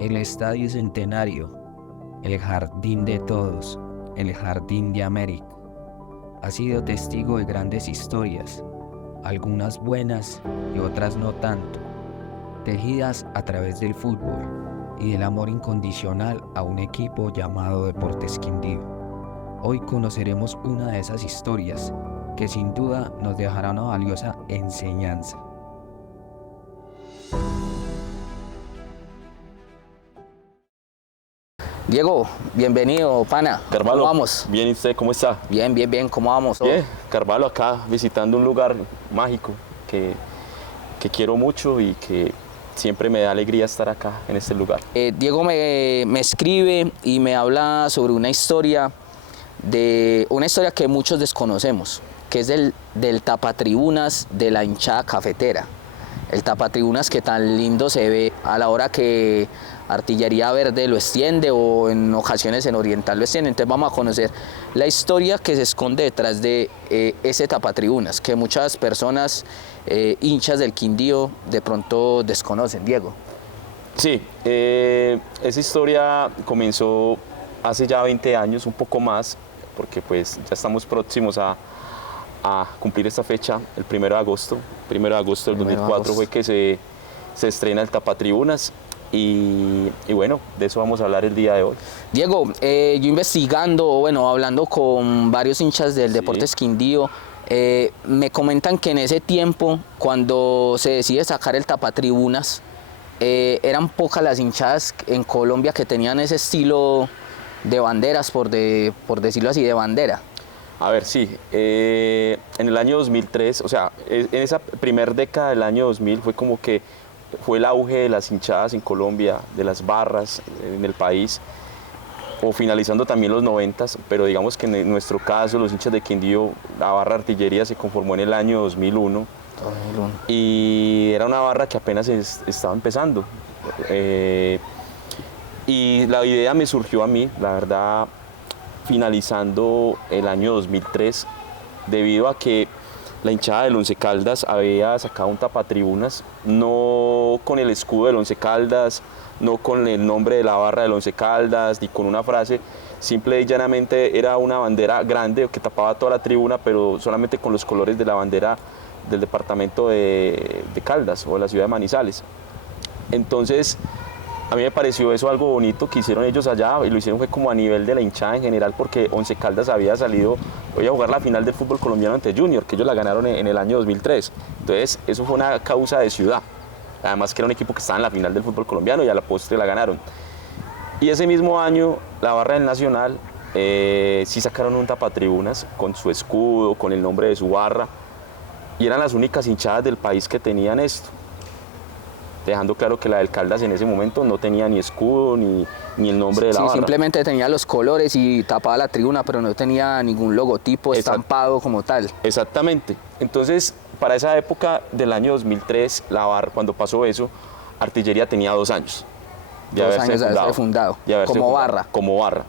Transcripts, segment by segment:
El Estadio Centenario, el jardín de todos, el jardín de América, ha sido testigo de grandes historias, algunas buenas y otras no tanto, tejidas a través del fútbol y del amor incondicional a un equipo llamado Deportes Quindío. Hoy conoceremos una de esas historias que sin duda nos dejará una valiosa enseñanza. Diego, bienvenido, pana. Carvalho, ¿Cómo vamos? Bien, ¿y usted cómo está? Bien. ¿Cómo vamos? Bien, Carvalho acá visitando un lugar mágico que quiero mucho y que siempre me da alegría estar acá en este lugar. Diego me escribe y me habla sobre una historia que muchos desconocemos, que es del tapatribunas de la hinchada cafetera. El tapatribunas que tan lindo se ve a la hora que Artillería Verde lo extiende o en ocasiones en Oriental lo extiende. Entonces vamos a conocer la historia que se esconde detrás de ese tapatribunas, que muchas personas hinchas del Quindío de pronto desconocen. Diego. Sí, esa historia comenzó hace ya 20 años, un poco más, porque pues ya estamos próximos a cumplir esta fecha, el 1 de agosto. 1 de agosto del 2004 fue que se estrena el Tapatribunas y bueno, de eso vamos a hablar el día de hoy. Diego, yo investigando, hablando con varios hinchas del Deportes Quindío, me comentan que en ese tiempo, cuando se decide sacar el Tapatribunas, eran pocas las hinchadas en Colombia que tenían ese estilo de banderas, por decirlo así, de bandera. A ver, sí, en el año 2003, o sea, en esa primera década del año 2000 fue como que fue el auge de las hinchadas en Colombia, de las barras en el país, o finalizando también los 90s, pero digamos que en nuestro caso, los hinchas de Quindío, la barra Artillería se conformó en el año 2001. Y era una barra que apenas estaba empezando. Y la idea me surgió a mí, la verdad, finalizando el año 2003, debido a que la hinchada del Once Caldas había sacado un tapatribunas, no con el escudo del Once Caldas, no con el nombre de la barra del Once Caldas, ni con una frase, simple y llanamente era una bandera grande que tapaba toda la tribuna, pero solamente con los colores de la bandera del departamento de Caldas o de la ciudad de Manizales. Entonces, a mí me pareció eso algo bonito que hicieron ellos allá y lo hicieron fue como a nivel de la hinchada en general porque Once Caldas había salido hoy a jugar la final del fútbol colombiano ante Junior, que ellos la ganaron en el año 2003. Entonces, eso fue una causa de ciudad. Además que era un equipo que estaba en la final del fútbol colombiano y a la postre la ganaron. Y ese mismo año, la barra del Nacional sí sacaron un tapatribunas con su escudo, con el nombre de su barra. Y eran las únicas hinchadas del país que tenían esto. Dejando claro que la del Caldas en ese momento no tenía ni escudo ni el nombre de la barra. Simplemente tenía los colores y tapaba la tribuna, pero no tenía ningún logotipo estampado como tal. Exactamente. Entonces, para esa época del año 2003, la barra, cuando pasó eso, Artillería tenía 2 años. De haberse fundado. Como barra. Como barra.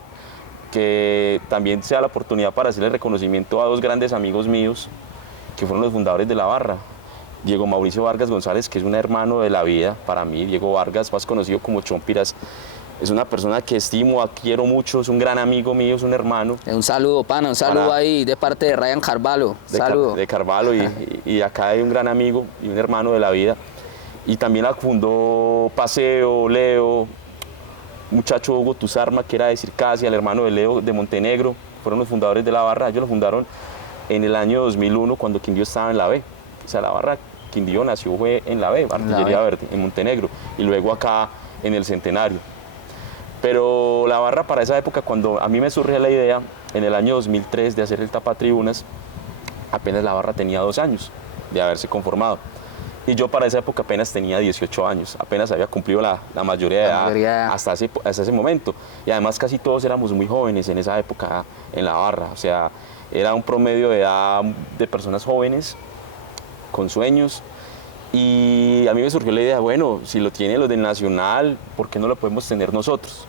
Que también sea la oportunidad para hacerle reconocimiento a 2 grandes amigos míos, que fueron los fundadores de la barra. Diego Mauricio Vargas González, que es un hermano de la vida para mí. Diego Vargas, más conocido como Chompiras, es una persona que estimo, quiero mucho, es un gran amigo mío, es un hermano. Un saludo, pana, un saludo ahí de parte de Ryan Carvalho. Saludo. De Carvalho y acá hay un gran amigo y un hermano de la vida. Y también la fundó Paseo, Leo, muchacho Hugo Tuzarma, que era de Circasia, el hermano de Leo de Montenegro, fueron los fundadores de la barra. Ellos lo fundaron en el año 2001 cuando Quindío estaba en la B. O sea, la barra Quindío nació fue en la B, Artillería Verde, en Montenegro, y luego acá en el Centenario. Pero la barra para esa época, cuando a mí me surge la idea, en el año 2003 de hacer el tapatribunas, apenas la barra tenía 2 años de haberse conformado. Y yo para esa época apenas tenía 18 años, apenas había cumplido la mayoría de edad hasta ese momento. Y además casi todos éramos muy jóvenes en esa época en la barra, o sea, era un promedio de edad de personas jóvenes, con sueños, y a mí me surgió la idea, bueno, si lo tienen los del Nacional, ¿por qué no lo podemos tener nosotros?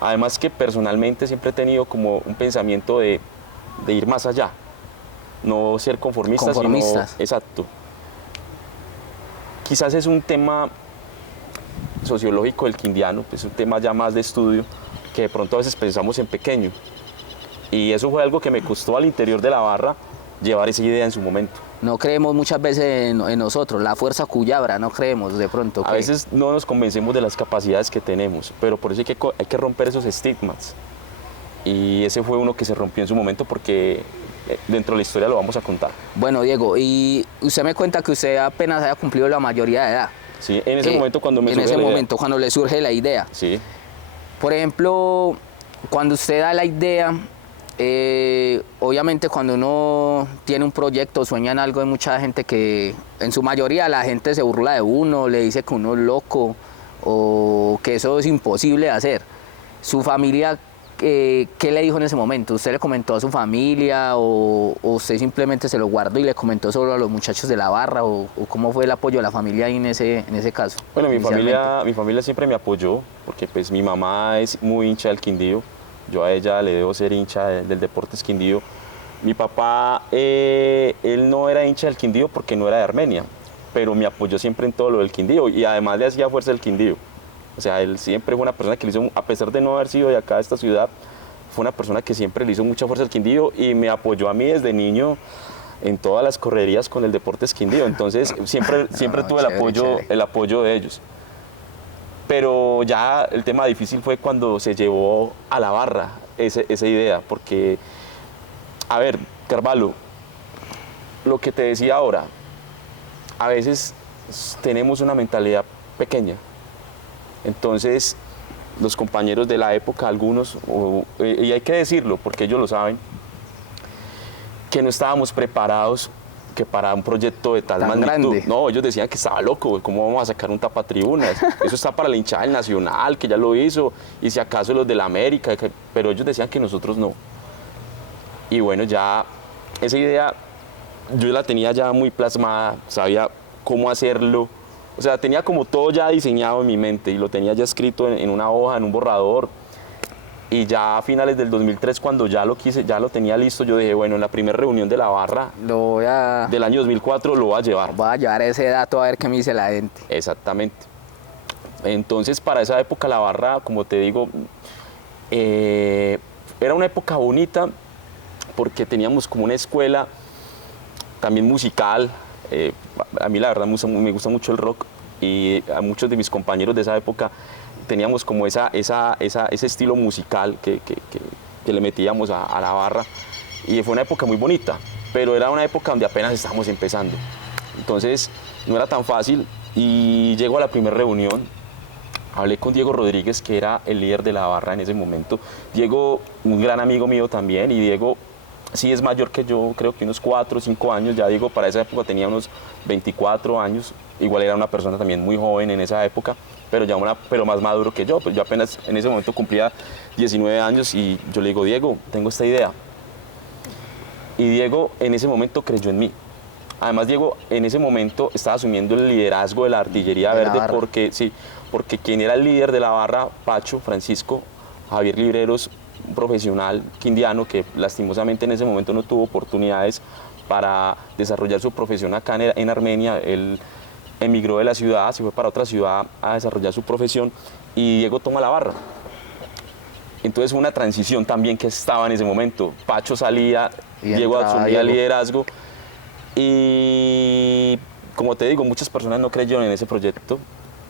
Además que personalmente siempre he tenido como un pensamiento de ir más allá, no ser conformistas. Exacto. Quizás es un tema sociológico del quindiano, es un tema ya más de estudio, que de pronto a veces pensamos en pequeño. Y eso fue algo que me costó al interior de la barra llevar esa idea en su momento. No creemos muchas veces en nosotros, la fuerza cuyabra, no creemos de pronto. A veces no nos convencemos de las capacidades que tenemos, pero por eso hay que romper esos estigmas. Y ese fue uno que se rompió en su momento porque dentro de la historia lo vamos a contar. Bueno, Diego, y usted me cuenta que usted apenas haya cumplido la mayoría de edad. Sí, en ese momento cuando me surge En ese la idea. momento, cuando le surge la idea. Sí. Por ejemplo, cuando usted da la idea, obviamente cuando uno tiene un proyecto, sueña en algo, hay mucha gente que, en su mayoría la gente se burla de uno, le dice que uno es loco o que eso es imposible de hacer. Su familia, ¿qué le dijo en ese momento? ¿Usted le comentó a su familia o usted simplemente se lo guardó y le comentó solo a los muchachos de la barra o cómo fue el apoyo de la familia ahí en ese caso? Bueno, mi familia siempre me apoyó porque pues mi mamá es muy hincha del Quindío. Yo a ella le debo ser hincha del Deportes Quindío. Mi papá, él no era hincha del Quindío porque no era de Armenia, pero me apoyó siempre en todo lo del Quindío y además le hacía fuerza el Quindío. O sea, él siempre fue una persona que le hizo, a pesar de no haber sido de acá de esta ciudad, fue una persona que siempre le hizo mucha fuerza al Quindío y me apoyó a mí desde niño en todas las correrías con el Deportes Quindío. Entonces siempre tuve el apoyo de ellos. Pero ya el tema difícil fue cuando se llevó a la barra esa idea, porque, a ver, Carvalho, lo que te decía ahora, a veces tenemos una mentalidad pequeña. Entonces, los compañeros de la época, algunos, y hay que decirlo porque ellos lo saben, que no estábamos preparados que para un proyecto de tal magnitud. Grande. No, ellos decían que estaba loco, ¿cómo vamos a sacar un tapatribunas? Eso está para la hinchada del Nacional, que ya lo hizo, y si acaso los de la América, pero ellos decían que nosotros no. Y bueno, ya esa idea yo la tenía ya muy plasmada, sabía cómo hacerlo, o sea, tenía como todo ya diseñado en mi mente y lo tenía ya escrito en una hoja, en un borrador. Y ya a finales del 2003, cuando ya lo tenía listo, yo dije, bueno, en la primera reunión de la barra del año 2004 lo voy a llevar. Voy a llevar ese dato a ver qué me dice la gente. Exactamente. Entonces, para esa época la barra, como te digo, era una época bonita porque teníamos como una escuela también musical. A mí la verdad me gusta mucho el rock y a muchos de mis compañeros de esa época teníamos como ese estilo musical que le metíamos a la barra y fue una época muy bonita, pero era una época donde apenas estábamos empezando, entonces no era tan fácil y llego a la primera reunión, hablé con Diego Rodríguez, que era el líder de la barra en ese momento. Diego, un gran amigo mío también, y Diego sí es mayor que yo, creo que unos 4 o 5 años, ya digo, para esa época tenía unos 24 años, igual era una persona también muy joven en esa época, pero más maduro que yo, pues yo apenas en ese momento cumplía 19 años y yo le digo, Diego, tengo esta idea. Y Diego en ese momento creyó en mí. Además, Diego en ese momento estaba asumiendo el liderazgo de la Artillería Verde porque quien era el líder de la barra, Pacho, Francisco, Javier Libreros, un profesional quindiano que lastimosamente en ese momento no tuvo oportunidades para desarrollar su profesión acá en Armenia. Él emigró de la ciudad, se fue para otra ciudad a desarrollar su profesión y Diego toma la barra. Entonces fue una transición también que estaba en ese momento. Pacho salía, Diego asumía el liderazgo y, como te digo, muchas personas no creyeron en ese proyecto.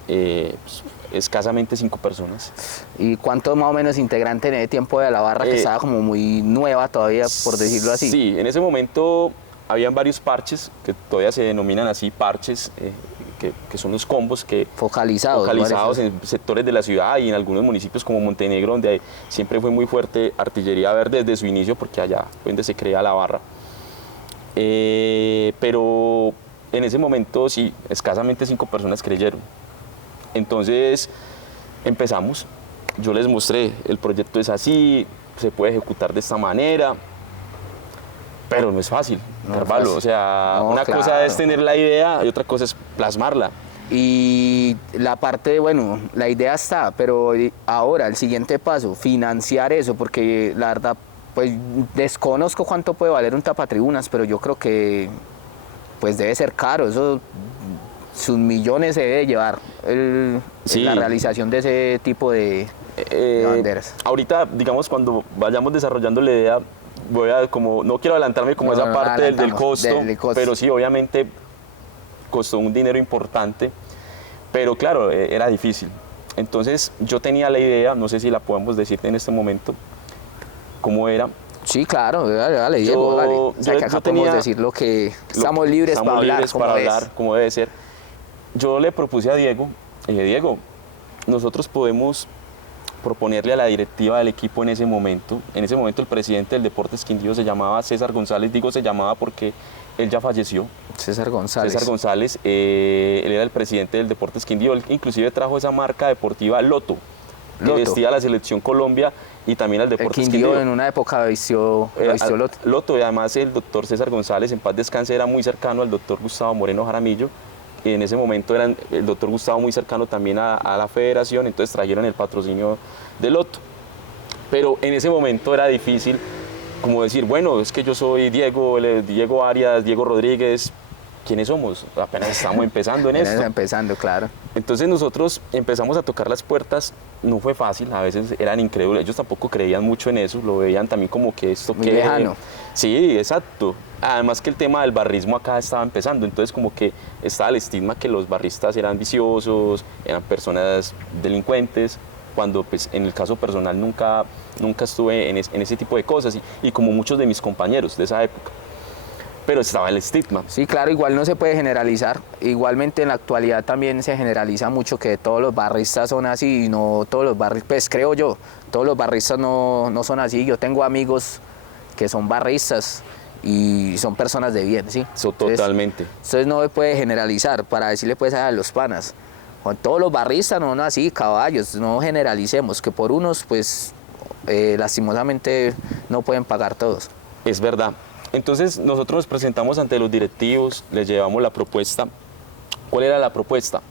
Pues, escasamente 5 personas. ¿Y cuántos más o menos integrantes en ese tiempo de la barra que estaba como muy nueva todavía, por decirlo así? Sí, en ese momento habían varios parches que todavía se denominan así parches, que son los combos que focalizados en sectores de la ciudad y en algunos municipios como Montenegro, donde siempre fue muy fuerte Artillería Verde desde su inicio, porque allá fue donde se crea la barra. Pero en ese momento sí, escasamente 5 personas creyeron. Entonces empezamos, yo les mostré, el proyecto es así, se puede ejecutar de esta manera, pero no es fácil, Carvalho. O sea, una cosa es tener la idea y otra cosa es plasmarla. Y la parte, bueno, la idea está, pero ahora el siguiente paso, financiar eso, porque la verdad, pues desconozco cuánto puede valer un tapatribunas, pero yo creo que pues debe ser caro, eso sus millones se debe llevar Sí. la realización de ese tipo de banderas. Ahorita, digamos, cuando vayamos desarrollando la idea, voy a como, no quiero adelantarme como No, esa no, parte del adelantamos, costo, del costo. pero sí, obviamente costó un dinero importante, pero claro, era difícil. Entonces yo tenía la idea, no sé si la podemos decir en este momento, cómo era. Sí, claro, dale, Diego, dale. O sea, que acá podemos decir lo que estamos libres para hablar, como debe ser. Yo le propuse a Diego, Diego, nosotros podemos proponerle a la directiva del equipo en ese momento el presidente del Deportes Quindío se llamaba César González, digo se llamaba porque él ya falleció. César González. César González, él era el presidente del Deportes Quindío, él inclusive trajo esa marca deportiva Loto, que vestía a la Selección Colombia y también al Deportes Quindío. En una época vistió Loto. Loto, y además el doctor César González, en paz descanse, era muy cercano al doctor Gustavo Moreno Jaramillo. Y en ese momento era el doctor Gustavo muy cercano también a la federación, entonces trajeron el patrocinio de Loto. Pero en ese momento era difícil como decir, bueno, es que yo soy Diego Arias, Diego Rodríguez, ¿quiénes somos? Apenas estamos empezando en esto. Empezando, claro. Entonces nosotros empezamos a tocar las puertas, no fue fácil, a veces eran incrédulos, ellos tampoco creían mucho en eso, lo veían también como que esto muy que... lejano. Sí, exacto. Además que el tema del barrismo acá estaba empezando, entonces como que estaba el estigma que los barristas eran viciosos, eran personas delincuentes, cuando pues en el caso personal nunca estuve en ese tipo de cosas y como muchos de mis compañeros de esa época. Pero estaba el estigma. Sí, claro, igual no se puede generalizar. Igualmente en la actualidad también se generaliza mucho que todos los barristas son así y no todos los barristas, pues creo yo, todos los barristas no son así. Yo tengo amigos que son barristas y son personas de bien, ¿sí? Totalmente. Entonces no se puede generalizar para decirle pues a los panas. Con todos los barristas no son así, caballos, no generalicemos, que por unos pues lastimosamente no pueden pagar todos. Es verdad. Entonces nosotros nos presentamos ante los directivos, les llevamos la propuesta. ¿Cuál era la propuesta?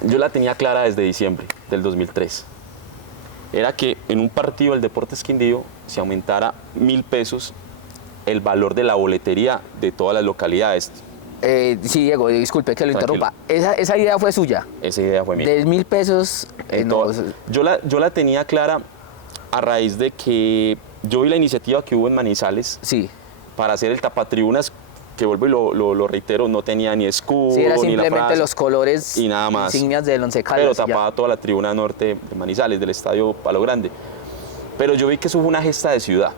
Yo la tenía clara desde diciembre del 2003. Era que en un partido del Deportes Quindío se aumentara 1.000 pesos el valor de la boletería de todas las localidades. Sí, Diego, disculpe que lo interrumpa. ¿Esa idea fue suya? Esa idea fue mía. De 1.000 pesos. Yo la tenía clara a raíz de que yo vi la iniciativa que hubo en Manizales para hacer el tapatribunas, que vuelvo y lo reitero, no tenía ni escudo, era ni la simplemente frase, los colores y nada más, insignias del Once Caldas. Pero tapaba toda la tribuna norte de Manizales, del estadio Palo Grande. Pero yo vi que eso fue una gesta de ciudad.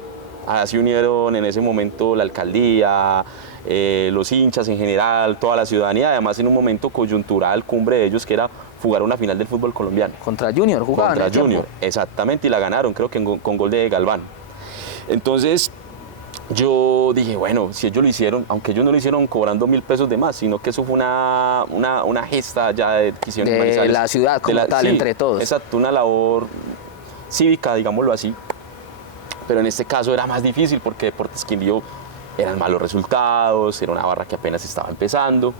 Así unieron en ese momento la alcaldía, los hinchas en general, toda la ciudadanía, además en un momento coyuntural, cumbre de ellos, que era jugar una final del fútbol colombiano. Contra Junior jugaban. Contra Junior, exactamente, y la ganaron, creo que con gol de Galván. Entonces yo dije, bueno, si ellos lo hicieron, aunque ellos no lo hicieron cobrando 1.000 pesos de más, sino que eso fue una gesta ya de la ciudad como tal, entre todos. Exacto, una labor cívica, digámoslo así. Pero en este caso era más difícil porque Deportes Quindío eran malos resultados, era una barra que apenas estaba empezando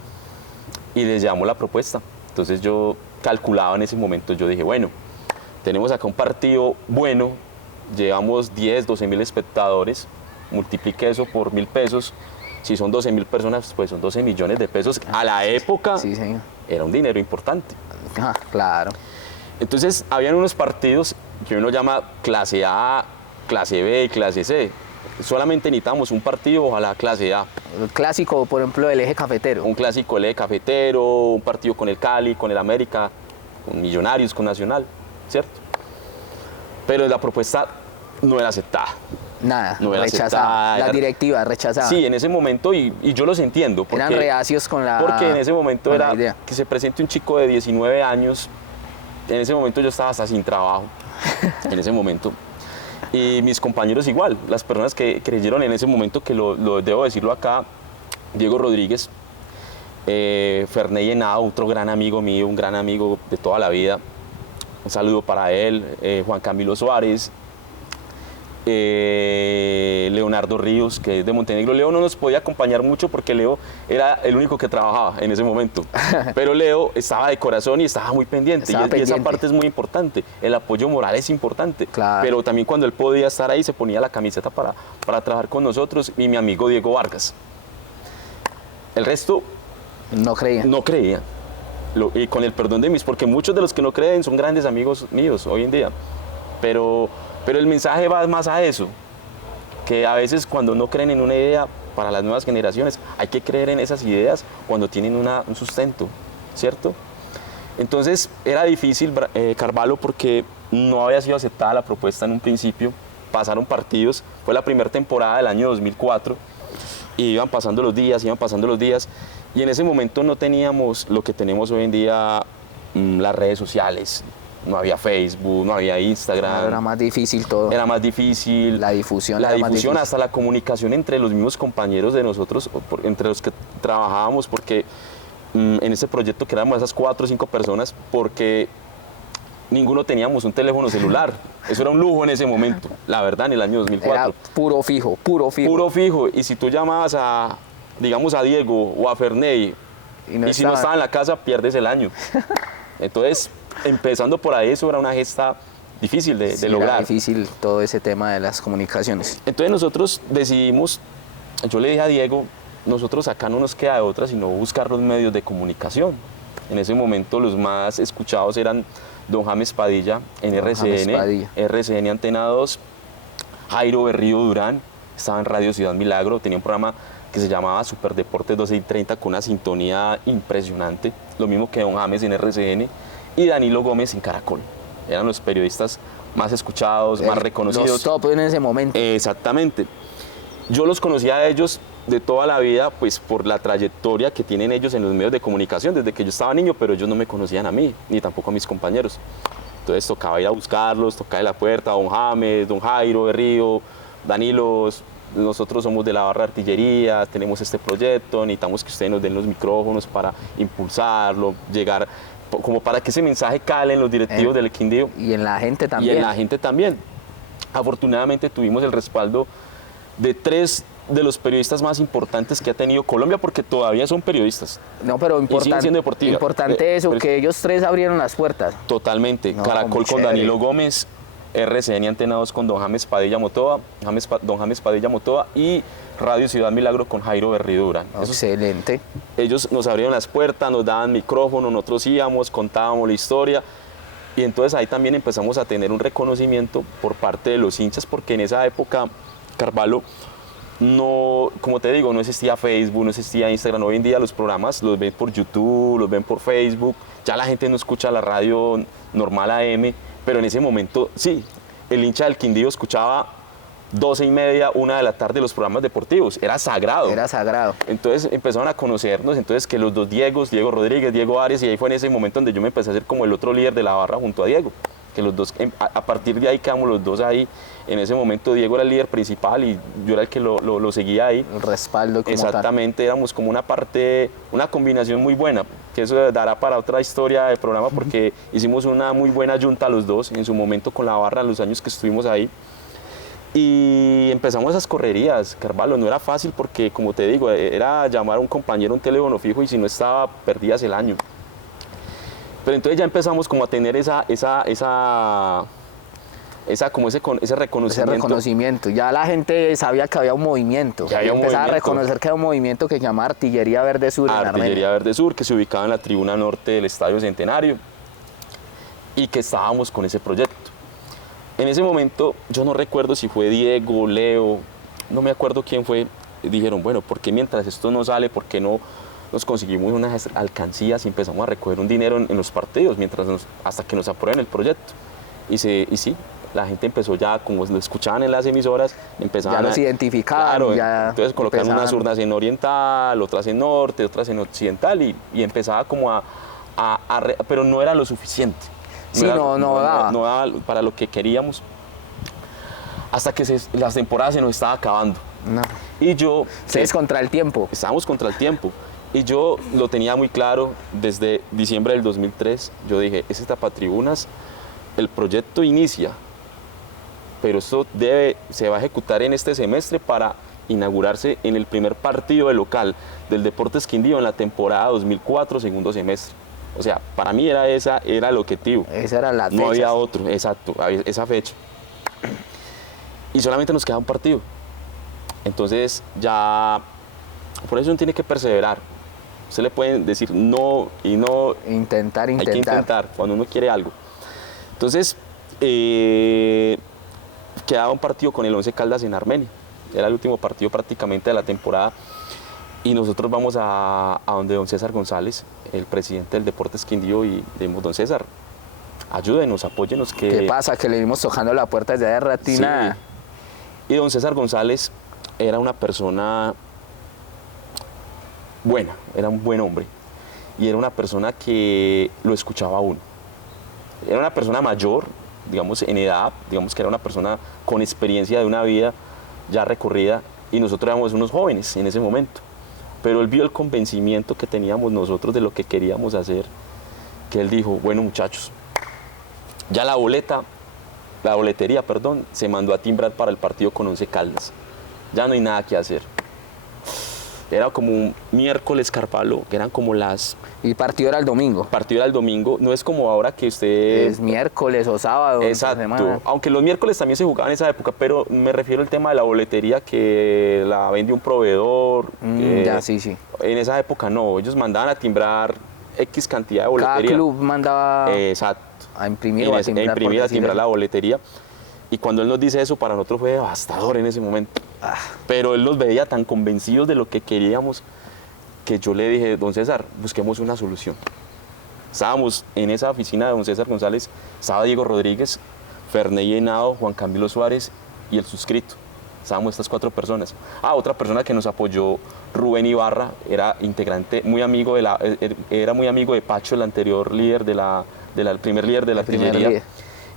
y les llevamos la propuesta. Entonces yo calculaba en ese momento, yo dije, bueno, tenemos acá un partido bueno, llevamos 10, 12.000 espectadores, multiplique eso por 1.000 pesos, si son 12.000 personas, pues son 12 millones de pesos. A la época era un dinero importante. Claro. Entonces habían unos partidos que uno llama clase A, clase B y clase C. Solamente necesitamos un partido, ojalá clase A. El clásico, por ejemplo, del Eje Cafetero. Un clásico del Eje Cafetero, un partido con el Cali, con el América, con Millonarios, con Nacional, ¿cierto? Pero la propuesta no era aceptada. Nada, no era rechazada. La directiva rechazada. Sí, en ese momento, y yo los entiendo. Eran reacios con la Porque en ese momento era idea. Que se presente un chico de 19 años. En ese momento yo estaba hasta sin trabajo. En ese momento. Y mis compañeros igual, las personas que creyeron en ese momento, que lo debo decirlo acá, Diego Rodríguez, Ferney Henao, otro gran amigo mío, un gran amigo de toda la vida, un saludo para él, Juan Camilo Suárez, Leonardo Ríos, que es de Montenegro. Leo no nos podía acompañar mucho porque Leo era el único que trabajaba en ese momento, pero Leo estaba de corazón y estaba muy pendiente, y esa parte es muy importante, el apoyo moral es importante, pero también cuando él podía estar ahí se ponía la camiseta para trabajar con nosotros, y mi amigo Diego Vargas. El resto No creía. No creían. Y con el perdón de mis, porque muchos de los que no creen son grandes amigos míos hoy en día. Pero el mensaje va más a eso, que a veces cuando no creen en una idea para las nuevas generaciones, hay que creer en esas ideas cuando tienen un sustento, ¿cierto? Entonces era difícil, Carvalho, porque no había sido aceptada la propuesta en un principio, pasaron partidos, fue la primera temporada del año 2004, y iban pasando los días, y en ese momento no teníamos lo que tenemos hoy en día, las redes sociales. No había Facebook, no había Instagram. Era más difícil todo. Era más difícil. La difusión La era más difusión, difícil. hasta la comunicación entre los mismos compañeros de nosotros, entre los que trabajábamos, porque en ese proyecto que éramos esas 4 o 5 personas, porque ninguno teníamos un teléfono celular. Eso era un lujo en ese momento, la verdad, en el año 2004. Era puro fijo, puro fijo. Puro fijo. Y si tú llamabas a, digamos, a Diego o a Ferney, y si no estaba en la casa, pierdes el año. Entonces, empezando por ahí, eso era una gesta difícil de lograr. Era difícil todo ese tema de las comunicaciones. Entonces nosotros decidimos, yo le dije a Diego, nosotros acá no nos queda de otra sino buscar los medios de comunicación. En ese momento los más escuchados eran Don James Padilla en RCN Antena 2, Jairo Berrío Durán, estaba en Radio Ciudad Milagro, tenía un programa que se llamaba Superdeportes 12 y 30 con una sintonía impresionante, lo mismo que Don James en RCN, y Danilo Gómez en Caracol. Eran los periodistas más escuchados, más reconocidos. Los top en ese momento. Exactamente. Yo los conocía a ellos de toda la vida, pues por la trayectoria que tienen ellos en los medios de comunicación, desde que yo estaba niño, pero ellos no me conocían a mí, ni tampoco a mis compañeros. Entonces tocaba ir a buscarlos, tocar en la puerta, Don James, Don Jairo Berrío, Danilo, nosotros somos de la barra de artillería, tenemos este proyecto, necesitamos que ustedes nos den los micrófonos para impulsarlo, llegar, como para que ese mensaje cale en los directivos del Quindío. Y en la gente también. Y en la gente también. Afortunadamente tuvimos el respaldo de 3 de los periodistas más importantes que ha tenido Colombia, porque todavía son periodistas. No, pero importante eso, que ellos 3 abrieron las puertas. Totalmente. No, Caracol con Danilo Gómez, RCN Antena 2 con Don James Padilla Motoa, Don James Padilla Motoa, y Radio Ciudad Milagro con Jairo Berrío Durán. Excelente. Ellos nos abrieron las puertas, nos daban micrófono, nosotros íbamos, contábamos la historia, y entonces ahí también empezamos a tener un reconocimiento por parte de los hinchas, porque en esa época, Carvalho, no, como te digo, no existía Facebook, no existía Instagram. Hoy en día los programas los ven por YouTube, los ven por Facebook, ya la gente no escucha la radio normal AM, pero en ese momento sí, el hincha del Quindío escuchaba 12:30, 1 de la tarde los programas deportivos, era sagrado. Era sagrado. Entonces empezaron a conocernos, entonces que los 2 Diegos, Diego Rodríguez, Diego Arias, y ahí fue en ese momento donde yo me empecé a hacer como el otro líder de la barra junto a Diego, que los 2, a partir de ahí quedamos los 2 ahí. En ese momento Diego era el líder principal y yo era el que lo seguía ahí. El respaldo como Exactamente, éramos como una parte, una combinación muy buena, que eso dará para otra historia del programa, porque hicimos una muy buena junta los 2 en su momento con la barra, los años que estuvimos ahí. Y empezamos esas correrías, Carvalho, no era fácil porque, como te digo, era llamar a un compañero a un teléfono fijo y si no estaba, perdías el año. Pero entonces ya empezamos como a tener ese reconocimiento. Ese reconocimiento. Ya la gente sabía que había un movimiento. Que había un empezaba movimiento. a reconocer que había un movimiento que se llamaba Artillería Verde Sur en Armenia. Artillería Verde Sur, que se ubicaba en la tribuna norte del Estadio Centenario y que estábamos con ese proyecto. En ese momento, yo no recuerdo si fue Diego, Leo, no me acuerdo quién fue, dijeron, bueno, ¿por qué mientras esto no sale, por qué no nos conseguimos unas alcancías y empezamos a recoger un dinero en los partidos hasta que nos aprueben el proyecto? Y sí, la gente empezó ya, como lo escuchaban en las emisoras, empezaban ya los identificaban. Claro, ya entonces colocaron unas urnas en oriental, otras en norte, otras en occidental y empezaba como pero no era lo suficiente. Sí, no daba. No daba para lo que queríamos, hasta que las temporadas se nos estaba acabando. No. Y yo... Ustedes contra el tiempo. Estábamos contra el tiempo. Y yo lo tenía muy claro desde diciembre del 2003. Yo dije, es Tapatribunas, el proyecto inicia, pero esto se va a ejecutar en este semestre para inaugurarse en el primer partido de local del Deportes Quindío en la temporada 2004, segundo semestre. O sea, para mí era el objetivo. Esa era la fecha. No había otro, exacto, esa fecha. Y solamente nos queda un partido. Entonces ya, por eso uno tiene que perseverar. Usted le pueden decir no y no. Intentar. Hay que intentar cuando uno quiere algo. Entonces, quedaba un partido con el Once Caldas en Armenia. Era el último partido prácticamente de la temporada. Y nosotros vamos a donde don César González, el presidente del Deportes Quindío, y le decimos: don César, ayúdenos, apóyenos. ¿Qué pasa? Que le vimos tocando la puerta desde hace rato y Sí. nada. Y don César González era una persona buena, era un buen hombre. Y era una persona que lo escuchaba a uno. Era una persona mayor, digamos, en edad, digamos que era una persona con experiencia de una vida ya recorrida, y nosotros éramos unos jóvenes en ese momento. Pero él vio el convencimiento que teníamos nosotros de lo que queríamos hacer, que él dijo: bueno, muchachos, ya la boletería, se mandó a timbrar para el partido con Once Caldas. Ya no hay nada que hacer. Era como un miércoles, Carvalho, que eran como las... Y el partido era el domingo. El partido era el domingo, no es como ahora que usted... Es miércoles o sábado. Exacto, aunque los miércoles también se jugaban en esa época, pero me refiero al tema de la boletería, que la vende un proveedor. Ya, sí. En esa época no, ellos mandaban a timbrar X cantidad de boletería. Cada club mandaba Exacto. a imprimir o a timbrar. A timbrar la boletería. Y cuando él nos dice eso, para nosotros fue devastador en ese momento. Pero él nos veía tan convencidos de lo que queríamos, que yo le dije: don César, busquemos una solución. Estábamos en esa oficina de don César González, estaba Diego Rodríguez, Ferney Henao, Juan Camilo Suárez y el suscrito. Estábamos estas 4 personas. Otra persona que nos apoyó, Rubén Ibarra, era integrante, era muy amigo de Pacho, el anterior líder el primer líder de la artillería.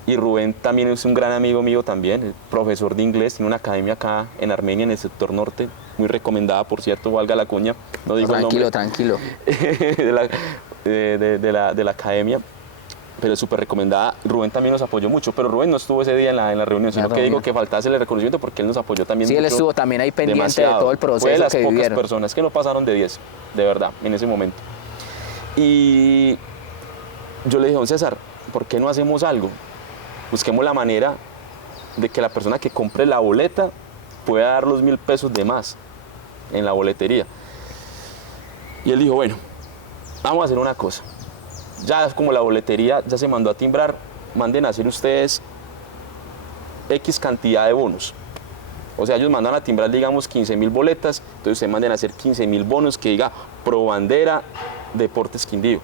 Y Rubén también es un gran amigo mío también, profesor de inglés, tiene una academia acá en Armenia, en el sector norte, muy recomendada, por cierto, valga la cuña, no digo Tranquilo. de la academia, pero es súper recomendada. Rubén también nos apoyó mucho, pero Rubén no estuvo ese día en la reunión, sino que digo que faltase el reconocimiento porque él nos apoyó también mucho. Sí, él estuvo también ahí pendiente demasiado. de todo el proceso Fue de las que pocas vivieron. personas que no pasaron de 10, de verdad, en ese momento. Y yo le dije: don César, ¿por qué no hacemos algo? Busquemos la manera de que la persona que compre la boleta pueda dar los 1.000 pesos de más en la boletería. Y él dijo: bueno, vamos a hacer una cosa. Ya como la boletería ya se mandó a timbrar, manden a hacer ustedes X cantidad de bonos. O sea, ellos mandan a timbrar, digamos, 15.000 boletas, entonces ustedes manden a hacer 15.000 bonos que diga Pro Bandera Deportes Quindío.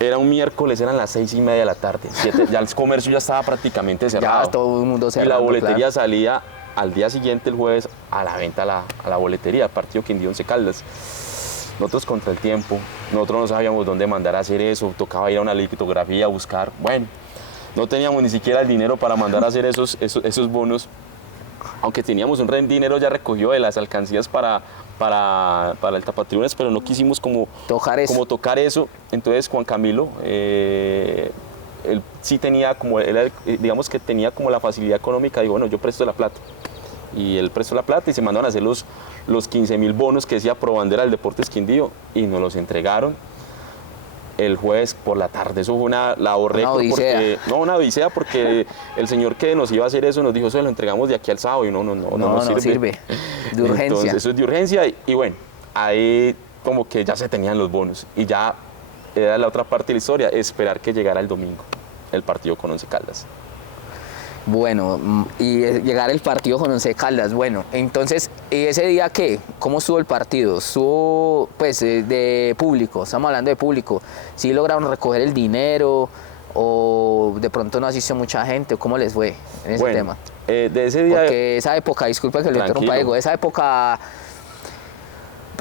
Era un miércoles, eran las 6:30 de la tarde, 7, ya el comercio ya estaba prácticamente cerrado. Ya todo el mundo cerrado. Y la boletería salía al día siguiente, el jueves, a la venta a la boletería, partido Quindío Once Caldas. Nosotros contra el tiempo, nosotros no sabíamos dónde mandar a hacer eso, tocaba ir a una litografía a buscar. Bueno, no teníamos ni siquiera el dinero para mandar a hacer esos bonos, aunque teníamos un dinero ya recogido de las alcancías para el tapatribunas, pero no quisimos como tocar eso. Entonces Juan Camilo, él sí tenía digamos que tenía como la facilidad económica, dijo: bueno, yo presto la plata. Y él prestó la plata y se mandaron a hacer los 15.000 bonos que decía Pro Bandera del Deportes Quindío, y nos los entregaron el jueves por la tarde. Eso fue una labor récord. Una odisea, porque el señor que nos iba a hacer eso nos dijo: se lo entregamos de aquí al sábado, y no sirve. De urgencia. Entonces eso es de urgencia, y bueno, ahí como que ya se tenían los bonos, y ya era la otra parte de la historia, esperar que llegara el domingo el partido con Once Caldas. Bueno, y llegar el partido con Once Caldas. Bueno, entonces, ¿y ese día qué? ¿Cómo estuvo el partido? ¿Estuvo, pues, de público? Estamos hablando de público. ¿Sí lograron recoger el dinero o de pronto no asistió mucha gente? ¿Cómo les fue en ese tema? De ese día... Porque esa época, disculpa que lo interrumpa, Diego, esa época,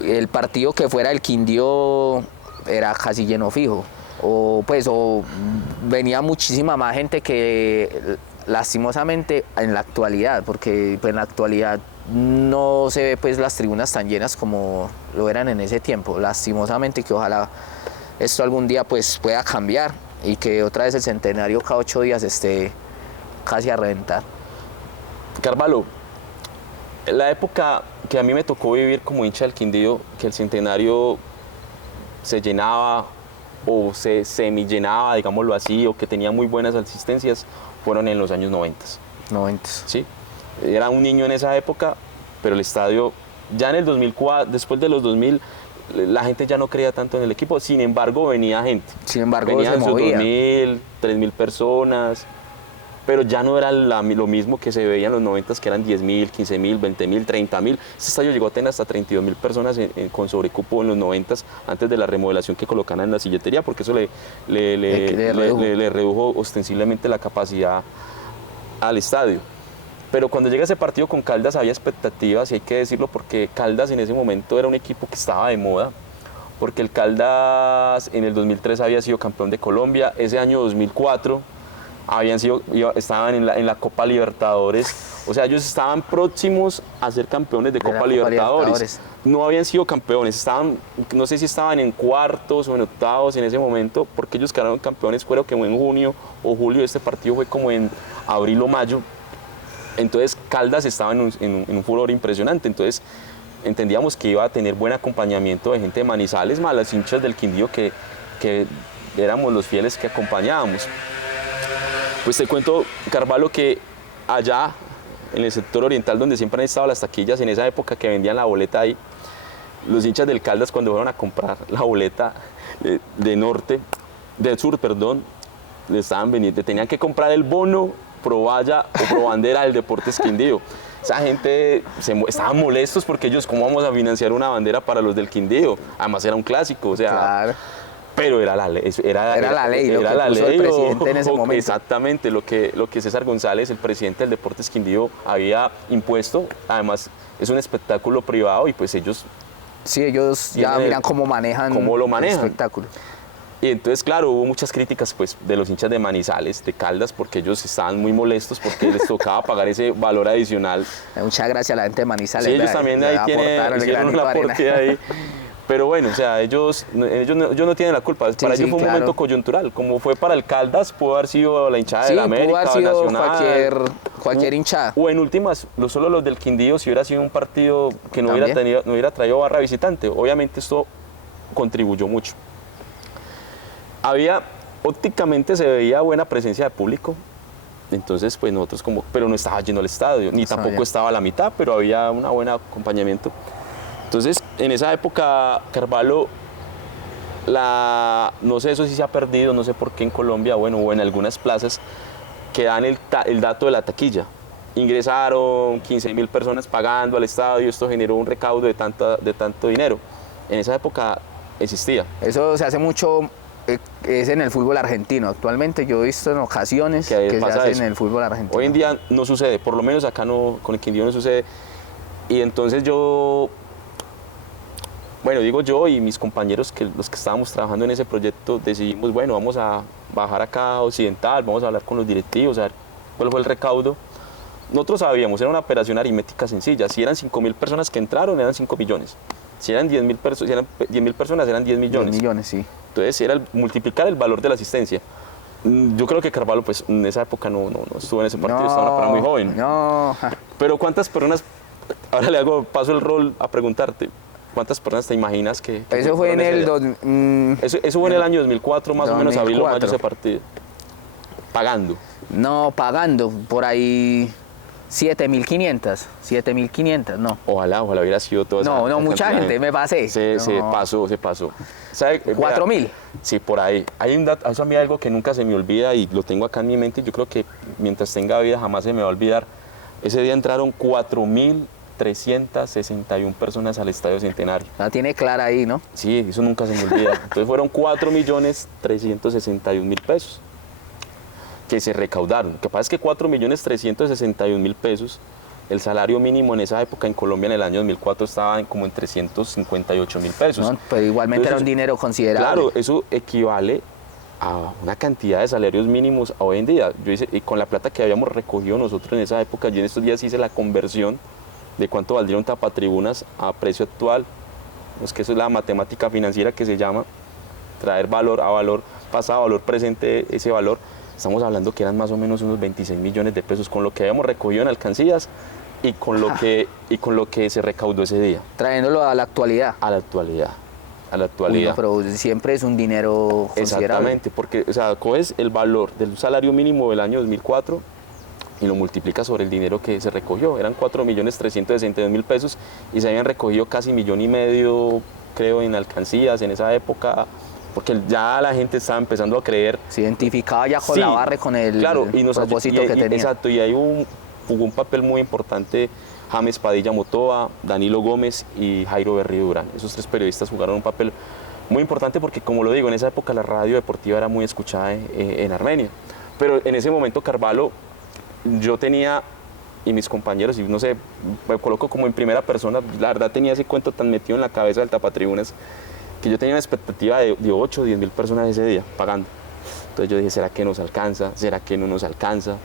el partido que fuera el Quindío era casi lleno fijo. O venía muchísima más gente que... lastimosamente en la actualidad, porque pues, en la actualidad no se ve pues las tribunas tan llenas como lo eran en ese tiempo, lastimosamente, que ojalá esto algún día pues pueda cambiar y que otra vez el centenario cada 8 días esté casi a reventar. Carvalho, la época que a mí me tocó vivir como hincha del Quindío, que el centenario se llenaba o se semillenaba, digámoslo así, o que tenía muy buenas asistencias, fueron en los años 90. 90. Sí, era un niño en esa época, pero el estadio Ya en el 2004, después de los 2000, la gente ya no creía tanto en el equipo, sin embargo venía gente. Sin embargo, Venían se sus movía. 2000, 3000 personas, pero ya no era lo mismo que se veía en los 90, que eran 10.000, 15.000, 20.000, 30.000. Este estadio llegó a tener hasta 32.000 personas con sobrecupo en los 90, antes de la remodelación que colocaban en la silletería, porque eso le redujo ostensiblemente la capacidad al estadio. Pero cuando llega ese partido con Caldas había expectativas, y hay que decirlo porque Caldas en ese momento era un equipo que estaba de moda, porque el Caldas en el 2003 había sido campeón de Colombia, ese año 2004 estaban en la Copa Libertadores, o sea, ellos estaban próximos a ser campeones de Copa Libertadores. No habían sido campeones, no sé si estaban en cuartos o en octavos en ese momento, porque ellos quedaron campeones, creo que en junio o julio. Este partido fue como en abril o mayo. Entonces Caldas estaba en un furor impresionante, entonces entendíamos que iba a tener buen acompañamiento de gente de Manizales, más los hinchas del Quindío que éramos los fieles que acompañábamos. Pues te cuento, Carvalho, que allá en el sector oriental, donde siempre han estado las taquillas, en esa época que vendían la boleta ahí, los hinchas del Caldas, cuando fueron a comprar la boleta del sur, tenían que comprar el bono pro valla o pro bandera del Deportes Quindío. Esa gente estaban molestos porque ellos, ¿cómo vamos a financiar una bandera para los del Quindío? Además era un clásico, o sea, Claro. pero era la ley, Era la ley, lo que puso el presidente en ese momento. Exactamente, lo que César González, el presidente del Deportes Quindío, había impuesto. Además es un espectáculo privado y pues ellos... Sí, ellos ya miran cómo manejan, el espectáculo. Y entonces, claro, hubo muchas críticas pues, de los hinchas de Manizales, de Caldas, porque ellos estaban muy molestos porque les tocaba pagar ese valor adicional. Muchas gracias a la gente de Manizales. Sí, ellos también ahí hicieron un aporte ahí. Pero bueno, o sea, ellos no tienen la culpa. Para ellos fue un momento coyuntural. Como fue para el Caldas, pudo haber sido la hinchada de la América, pudo haber sido Nacional, cualquier hinchada. O en últimas, solo los del Quindío, si hubiera sido un partido que no hubiera traído barra visitante. Obviamente esto contribuyó mucho. Ópticamente se veía buena presencia de público, entonces pues nosotros pero no estaba lleno el estadio, ni tampoco estaba a la mitad, pero había un buen acompañamiento. Entonces en esa época Carvalho, no sé, eso sí se ha perdido, no sé por qué en Colombia, bueno, o en algunas plazas que dan el dato de la taquilla. Ingresaron 15.000 personas pagando al estadio, esto generó un recaudo de tanto dinero. En esa época existía. Eso se hace mucho. Es en el fútbol argentino. Actualmente yo he visto en ocasiones que se hace en el fútbol argentino. Hoy en día no sucede, por lo menos acá no, con el Quindío no sucede. Y entonces yo y mis compañeros, los que estábamos trabajando en ese proyecto, decidimos, bueno, vamos a bajar acá a Occidental, vamos a hablar con los directivos, a ver cuál fue el recaudo. Nosotros sabíamos, era una operación aritmética sencilla. Si eran 5.000 personas que entraron, eran 5 millones. Si eran 10.000 personas, eran 10 millones. 10 millones, sí. Entonces era multiplicar el valor de la asistencia. Yo creo que Carvalho pues en esa época no estuvo en ese partido, estaba muy joven. No. Pero ¿cuántas personas, ahora paso el rol a preguntarte, ¿cuántas personas te imaginas que Eso fue en el... Eso fue en el año 2004, más o menos, abril o mayo, ese partido. Pagando. No, pagando, por ahí 7.500, no. Ojalá hubiera sido todo eso. No, mucha gente, me pasé. Se pasó. ¿Sabe? 4.000. Sí, por ahí. Hay un dato, eso a mí algo que nunca se me olvida y lo tengo acá en mi mente, y yo creo que mientras tenga vida jamás se me va a olvidar. Ese día entraron 4.361 personas al Estadio Centenario. La tiene clara ahí, ¿no? Sí, eso nunca se me olvida. Entonces fueron 4.361.000 pesos que se recaudaron. Lo que pasa es que 4.361.000 pesos, el salario mínimo en esa época en Colombia en el año 2004 estaba como en 358.000 pesos. No, pero igualmente era un dinero considerable. Claro, eso equivale a una cantidad de salarios mínimos hoy en día. Y con la plata que habíamos recogido nosotros en esa época, yo en estos días hice la conversión de cuánto valdría un tapatribunas a precio actual. Es que eso es la matemática financiera que se llama traer valor a valor pasado, valor presente, ese valor. Estamos hablando que eran más o menos unos 26 millones de pesos con lo que habíamos recogido en alcancías y con lo que se recaudó ese día. Trayéndolo a la actualidad. A la actualidad. Uy, no, pero siempre es un dinero considerable. Exactamente, porque coges el valor del salario mínimo del año 2004 y lo multiplica sobre el dinero que se recogió. Eran 4.362.000 pesos y se habían recogido casi 1,5 millones, creo, en alcancías en esa época, porque ya la gente estaba empezando a creer. Se identificaba ya con Sí, la barra, con el claro, y propósito que tenía. Exacto, y ahí jugó un papel muy importante James Padilla Motoa, Danilo Gómez y Jairo Berry Durán. Esos 3 periodistas jugaron un papel muy importante porque, como lo digo, en esa época la radio deportiva era muy escuchada en Armenia. Pero en ese momento Carvalho, yo tenía, y mis compañeros, y no sé, me coloco como en primera persona, la verdad tenía ese cuento tan metido en la cabeza del tapatribunas que yo tenía una expectativa de 8 o 10 mil personas ese día pagando. Entonces yo dije, ¿será que nos alcanza? ¿Será que no nos alcanza?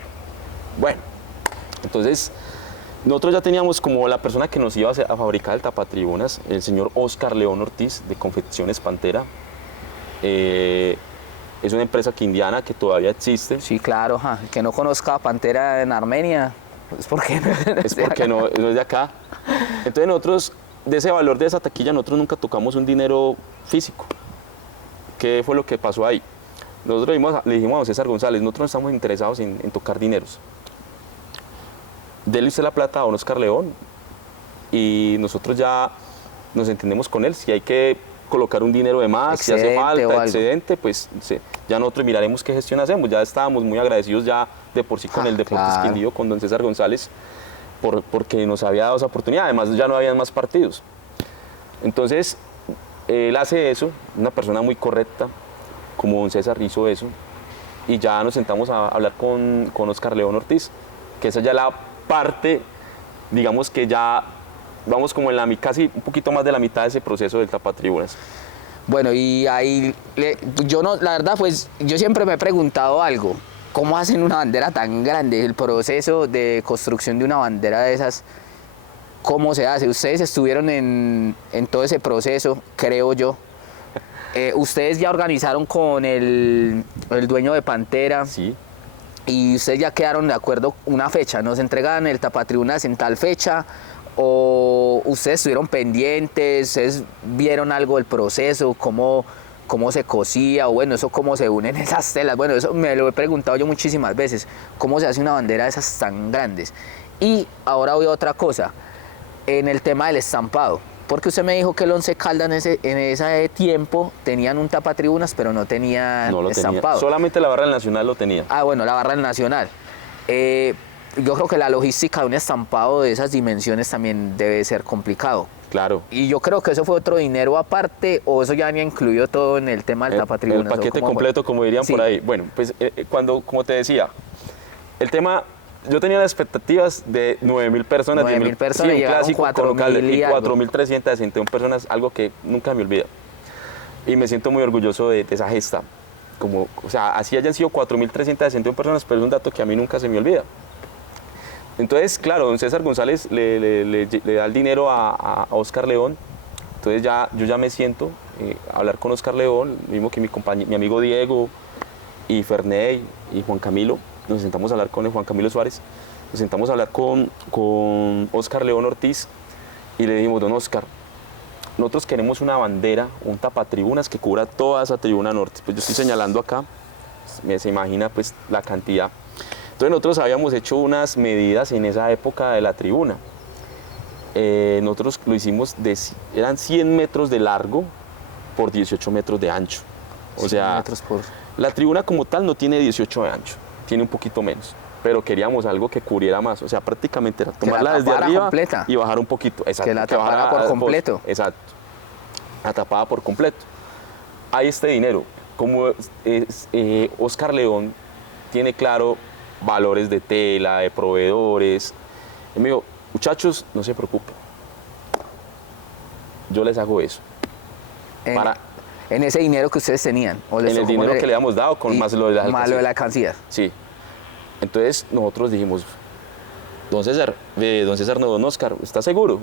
Bueno, entonces nosotros ya teníamos como la persona que nos iba a fabricar el tapatribunas, el señor Oscar León Ortiz, de Confecciones Pantera. Es una empresa quindiana que todavía existe. Sí, claro, el que no conozca a Pantera en Armenia, es porque no es de acá. Entonces nosotros, de ese valor de esa taquilla, nosotros nunca tocamos un dinero físico. ¿Qué fue lo que pasó ahí? Nosotros le dijimos a don César González, nosotros no estamos interesados en tocar dineros. Dele usted la plata a don Oscar León y nosotros ya nos entendemos con él. Si hay que colocar un dinero de más, si hace falta, excedente, pues ya nosotros miraremos qué gestión hacemos. Ya estábamos muy agradecidos ya de por sí con el Deportes Quindío, con don César González, porque nos había dado esa oportunidad. Además ya no habían más partidos. Entonces, él hace eso, una persona muy correcta, como don César hizo eso, y ya nos sentamos a hablar con Oscar León Ortiz, que esa ya la parte, digamos que ya vamos como en casi un poquito más de la mitad de ese proceso del tapatribunas. Bueno, y ahí, la verdad, pues yo siempre me he preguntado algo, ¿cómo hacen una bandera tan grande? El proceso de construcción de una bandera de esas, ¿cómo se hace? Ustedes estuvieron en todo ese proceso, creo yo. Ustedes ya organizaron con el dueño de Pantera. Sí. Y ustedes ya quedaron de acuerdo una fecha, ¿nos entregan el tapatribunas en tal fecha? ¿O ustedes estuvieron pendientes? ¿Ustedes vieron algo del proceso? ¿Cómo se cosía? O bueno, eso cómo se unen esas telas. Bueno, eso me lo he preguntado yo muchísimas veces. ¿Cómo se hace una bandera de esas tan grandes? Y ahora voy a otra cosa, en el tema del estampado. Porque usted me dijo que el Once Caldas en ese tiempo tenían un tapatribunas, pero no tenían estampado. Solamente la barra del Nacional lo tenía. Ah, bueno, la barra del Nacional. Yo creo que la logística de un estampado de esas dimensiones también debe ser complicado. Claro. Y yo creo que eso fue otro dinero aparte, o eso ya venía incluido todo en el tema del tapatribunas. El paquete completo, como dirían por ahí. Bueno, pues como te decía, el tema... Yo tenía las expectativas de 9.000 personas. 9.000 personas, sí, un clásico 4.361 personas, algo que nunca me olvida. Y me siento muy orgulloso de esa gesta. O sea, así hayan sido 4.361 personas, pero es un dato que a mí nunca se me olvida. Entonces, claro, don César González le da el dinero a Oscar León. Entonces yo ya me siento a hablar con Oscar León, lo mismo que mi amigo Diego y Ferney y Juan Camilo. Nos sentamos a hablar con Juan Camilo Suárez, nos sentamos a hablar con Oscar León Ortiz y le dijimos, don Oscar, nosotros queremos una bandera, un tapatribunas que cubra toda esa tribuna norte. Pues yo estoy señalando acá, se imagina pues la cantidad. Entonces nosotros habíamos hecho unas medidas en esa época de la tribuna. Nosotros lo hicimos, eran 100 metros de largo por 18 metros de ancho. O sea, la tribuna como tal no tiene 18 de ancho. Tiene un poquito menos, pero queríamos algo que cubriera más, o sea, prácticamente era tomarla desde arriba completa. Y bajar un poquito. Exacto, que la tapara por completo. Exacto, la tapada por completo. Hay este dinero, como Oscar León tiene claro valores de tela, de proveedores. Y me dijo, muchachos, no se preocupen, yo les hago eso. En ese dinero que ustedes tenían. En el dinero que le habíamos dado, con más lo de las más lo de la alcancía. Sí. Entonces nosotros dijimos, don Oscar, ¿está seguro?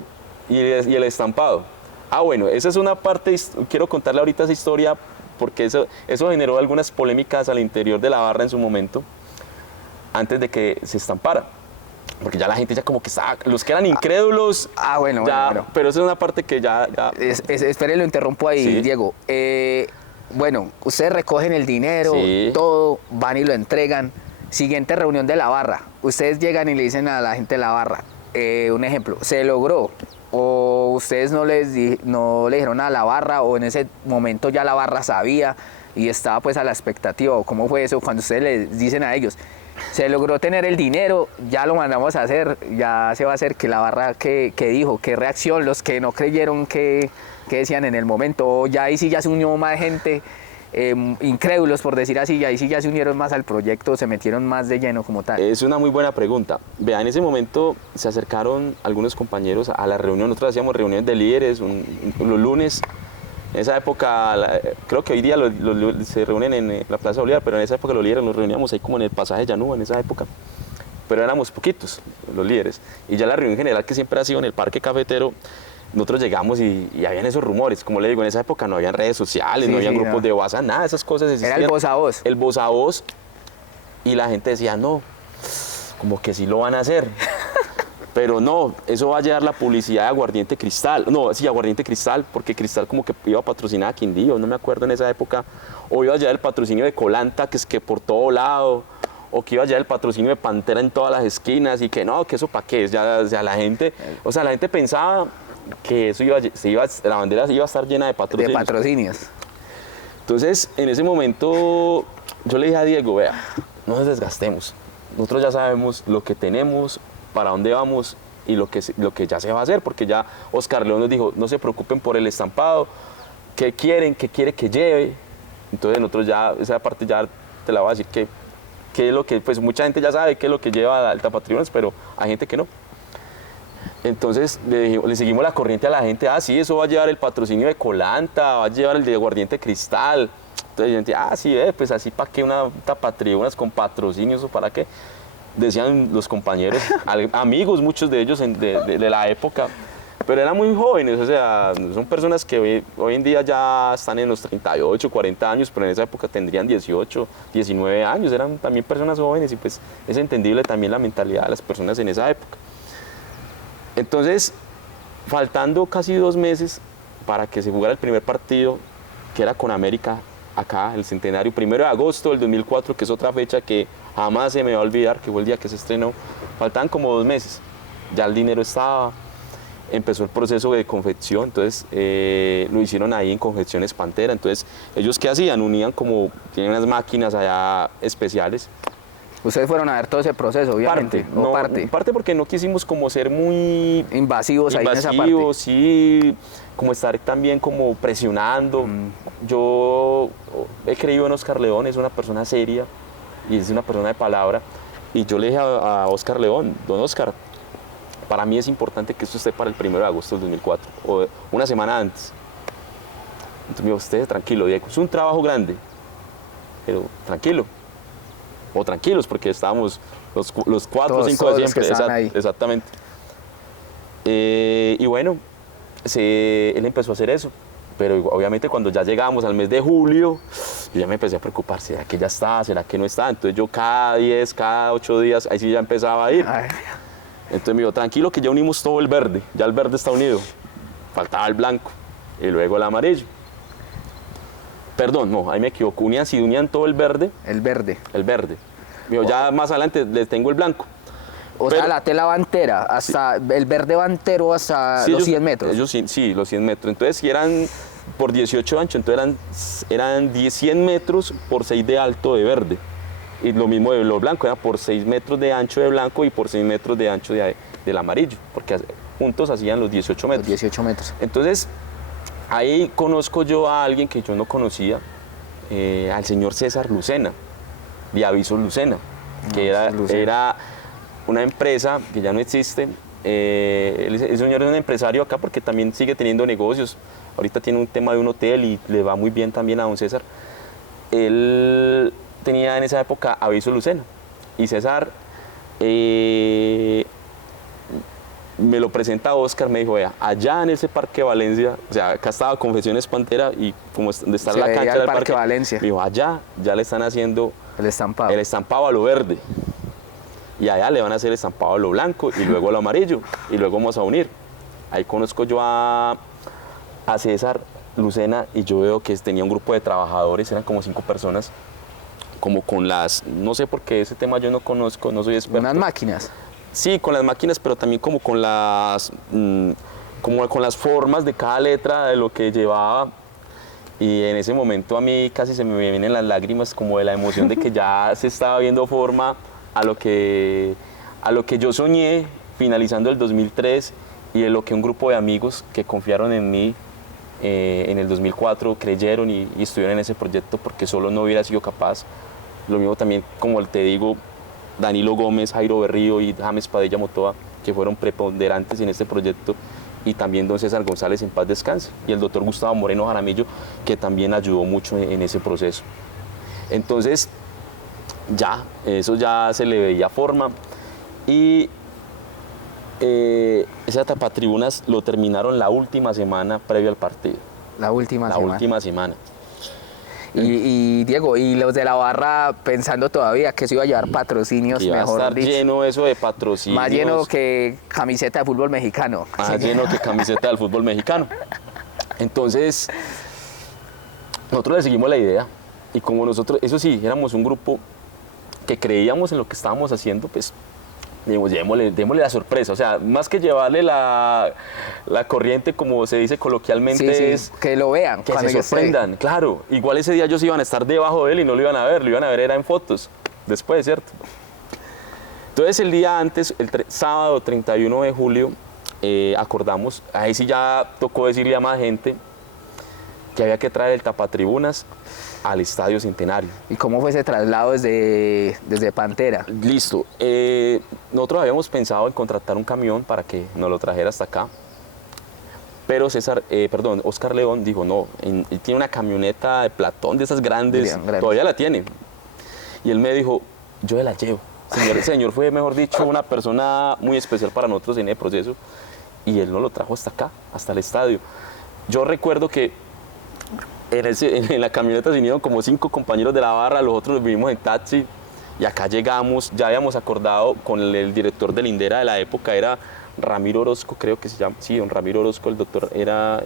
Y el estampado. Ah, bueno, esa es una parte, quiero contarle ahorita esa historia, porque eso generó algunas polémicas al interior de la barra en su momento, antes de que se estampara. Porque ya la gente ya como que estaba, los que eran incrédulos, bueno. Pero esa es una parte que ya... Espere, lo interrumpo ahí, sí. Diego. Bueno, ustedes recogen el dinero, sí. todo, van y lo entregan. Siguiente reunión de la barra. Ustedes llegan y le dicen a la gente de la barra, un ejemplo, se logró, o ustedes no le dijeron a la barra, o en ese momento ya la barra sabía y estaba pues a la expectativa, o cómo fue eso cuando ustedes les dicen a ellos, se logró tener el dinero, ya lo mandamos a hacer, ya se va a hacer, que la barra que dijo, qué reacción, los que no creyeron, que decían en el momento, o ya ahí sí ya se unió más gente, incrédulos por decir así, y ahí sí ya se unieron más al proyecto, se metieron más de lleno como tal. Es una muy buena pregunta. Vea, en ese momento se acercaron algunos compañeros a la reunión, nosotros hacíamos reuniones de líderes los lunes. En esa época, creo que hoy día se reúnen en la Plaza Bolívar, pero en esa época los líderes nos reuníamos ahí como en el pasaje Llanúa, en esa época. Pero éramos poquitos los líderes. Y ya la reunión general, que siempre ha sido en el Parque Cafetero, nosotros llegamos y habían esos rumores. Como le digo, en esa época no habían redes sociales, no habían grupos de WhatsApp, nada de esas cosas existían. Era el voz a voz. El voz a voz. Y la gente decía, no, como que sí lo van a hacer. Pero no, eso va a llevar la publicidad de Aguardiente Cristal. No, sí, Aguardiente Cristal, porque Cristal como que iba a patrocinar a Quindío, no me acuerdo en esa época. O iba a llevar el patrocinio de Colanta, que es que por todo lado. O que iba a llevar el patrocinio de Pantera en todas las esquinas. Y que no, que eso para qué. Ya la gente pensaba que eso la bandera iba a estar llena de patrocinios. De patrocinios. Entonces, en ese momento, yo le dije a Diego, vea, no nos desgastemos. Nosotros ya sabemos lo que tenemos, para dónde vamos y lo que ya se va a hacer, porque ya Oscar León nos dijo, no se preocupen por el estampado, qué quiere que lleve. Entonces nosotros ya, esa parte ya te la voy a decir que es lo que, pues mucha gente ya sabe qué es lo que lleva el tapatribunas, pero hay gente que no. Entonces le seguimos la corriente a la gente, sí, eso va a llevar el patrocinio de Colanta, va a llevar el de Aguardiente Cristal. Entonces yo decía, sí, pues así para qué una tapatribunas con patrocinios o para qué. Decían los compañeros, amigos muchos de ellos de la época, pero eran muy jóvenes, o sea, son personas que hoy en día ya están en los 38, 40 años, pero en esa época tendrían 18, 19 años, eran también personas jóvenes y pues es entendible también la mentalidad de las personas en esa época. Entonces, faltando casi 2 meses para que se jugara el primer partido, que era con América, acá, el centenario, 1 de agosto del 2004, que es otra fecha que jamás se me va a olvidar, que fue el día que se estrenó. Faltaban como 2 meses, ya el dinero estaba, empezó el proceso de confección, entonces lo hicieron ahí en Confecciones Pantera. Entonces, ¿ellos qué hacían? Unían como, tienen unas máquinas allá especiales. Ustedes fueron a ver todo ese proceso, obviamente. Parte porque no quisimos como ser muy invasivos ahí en esa parte. Sí, como estar también como presionando. Yo he creído en Oscar León, es una persona seria y es una persona de palabra. Y yo le dije a Oscar León, don Oscar, para mí es importante que esto esté para el 1 de agosto del 2004, o una semana antes. Entonces me dijo, usted tranquilo, Diego, es un trabajo grande, pero tranquilo. O tranquilos, porque estábamos los 4 o 5 de siempre. Exactamente. Y bueno, él empezó a hacer eso. Pero obviamente cuando ya llegamos al mes de julio, yo ya me empecé a preocupar, ¿será que ya está? ¿Será que no está? Entonces yo cada 10, cada 8 días, ahí sí ya empezaba a ir. Entonces me dijo, tranquilo que ya unimos todo el verde, ya el verde está unido. Faltaba el blanco y luego el amarillo. Perdón, no, ahí me equivoco, unían todo el verde. El verde. El verde. Me dijo, ya más adelante les tengo el blanco. O sea, la tela va entera, hasta el verde va entero hasta los 100 metros. Ellos sí, los 100 metros. Entonces, si eran por 18 de ancho, entonces eran 100 metros por 6 de alto de verde. Y lo mismo de lo blanco, era por 6 metros de ancho de blanco y por 6 metros de ancho del amarillo, porque juntos hacían los 18 metros. Los 18 metros. Entonces, ahí conozco yo a alguien que yo no conocía, al señor César Lucena, de Avisos Lucena, que era una empresa que ya no existe. El señor es un empresario acá porque también sigue teniendo negocios. Ahorita tiene un tema de un hotel y le va muy bien también a don César. Él tenía en esa época Avisos Lucena y César me lo presenta a Oscar, me dijo, vea, allá en ese Parque Valencia, o sea, acá estaba Confecciones Pantera y como donde está la cancha del Parque Valencia, me dijo, allá ya le están haciendo el estampado a lo verde y allá le van a hacer el estampado a lo blanco y luego a lo amarillo y luego vamos a unir. Ahí conozco yo a César Lucena y yo veo que tenía un grupo de trabajadores, eran como 5 personas como con las, no sé por qué ese tema yo no conozco, no soy experto. Unas máquinas. Sí, con las máquinas, pero también como con como con las formas de cada letra de lo que llevaba. Y en ese momento a mí casi se me vienen las lágrimas como de la emoción de que ya se estaba viendo forma a lo que yo soñé finalizando el 2003 y de lo que un grupo de amigos que confiaron en mí en el 2004 creyeron y estuvieron en ese proyecto porque solo no hubiera sido capaz. Lo mismo también, como te digo, Danilo Gómez, Jairo Berrío y James Padilla Motoa, que fueron preponderantes en este proyecto, y también don César González, en paz descanse, y el doctor Gustavo Moreno Jaramillo, que también ayudó mucho en ese proceso. Entonces, eso ya se le veía forma, y esa tapatribunas lo terminaron la última semana previo al partido. La última La semana. última semana. Y Diego, y los de la barra pensando todavía que se iba a llevar patrocinios, Que iba a mejor estar dicho. lleno eso de patrocinios. Más lleno que camiseta de fútbol mexicano. Más lleno que camiseta del fútbol mexicano. Entonces, nosotros le seguimos la idea. Y como nosotros, eso sí, éramos un grupo que creíamos en lo que estábamos haciendo, pues dijimos, démosle la sorpresa. O sea, más que llevarle la corriente, como se dice coloquialmente, Sí, es que lo vean. que cuando se yo esté. sorprendan. Claro, igual ese día ellos iban a estar debajo de él y no lo iban a ver era en fotos, después, ¿cierto? Entonces el día antes, sábado 31 de julio, acordamos, ahí sí ya tocó decirle a más gente que había que traer el tapatribunas al Estadio Centenario. ¿Y cómo fue ese traslado desde Pantera? Listo. Nosotros habíamos pensado en contratar un camión para que nos lo trajera hasta acá. Pero Oscar León dijo, no, él tiene una camioneta de Platón de esas grandes, todavía la tiene. Y él me dijo, yo la llevo. El señor fue, mejor dicho, una persona muy especial para nosotros en el proceso. Y él nos lo trajo hasta acá, hasta el estadio. Yo recuerdo que en la camioneta se vinieron como 5 compañeros de la barra, los otros vivimos en taxi y acá llegamos, ya habíamos acordado con el director de Lindera de la época, era Ramiro Orozco, creo que se llama, sí, don Ramiro Orozco, el doctor era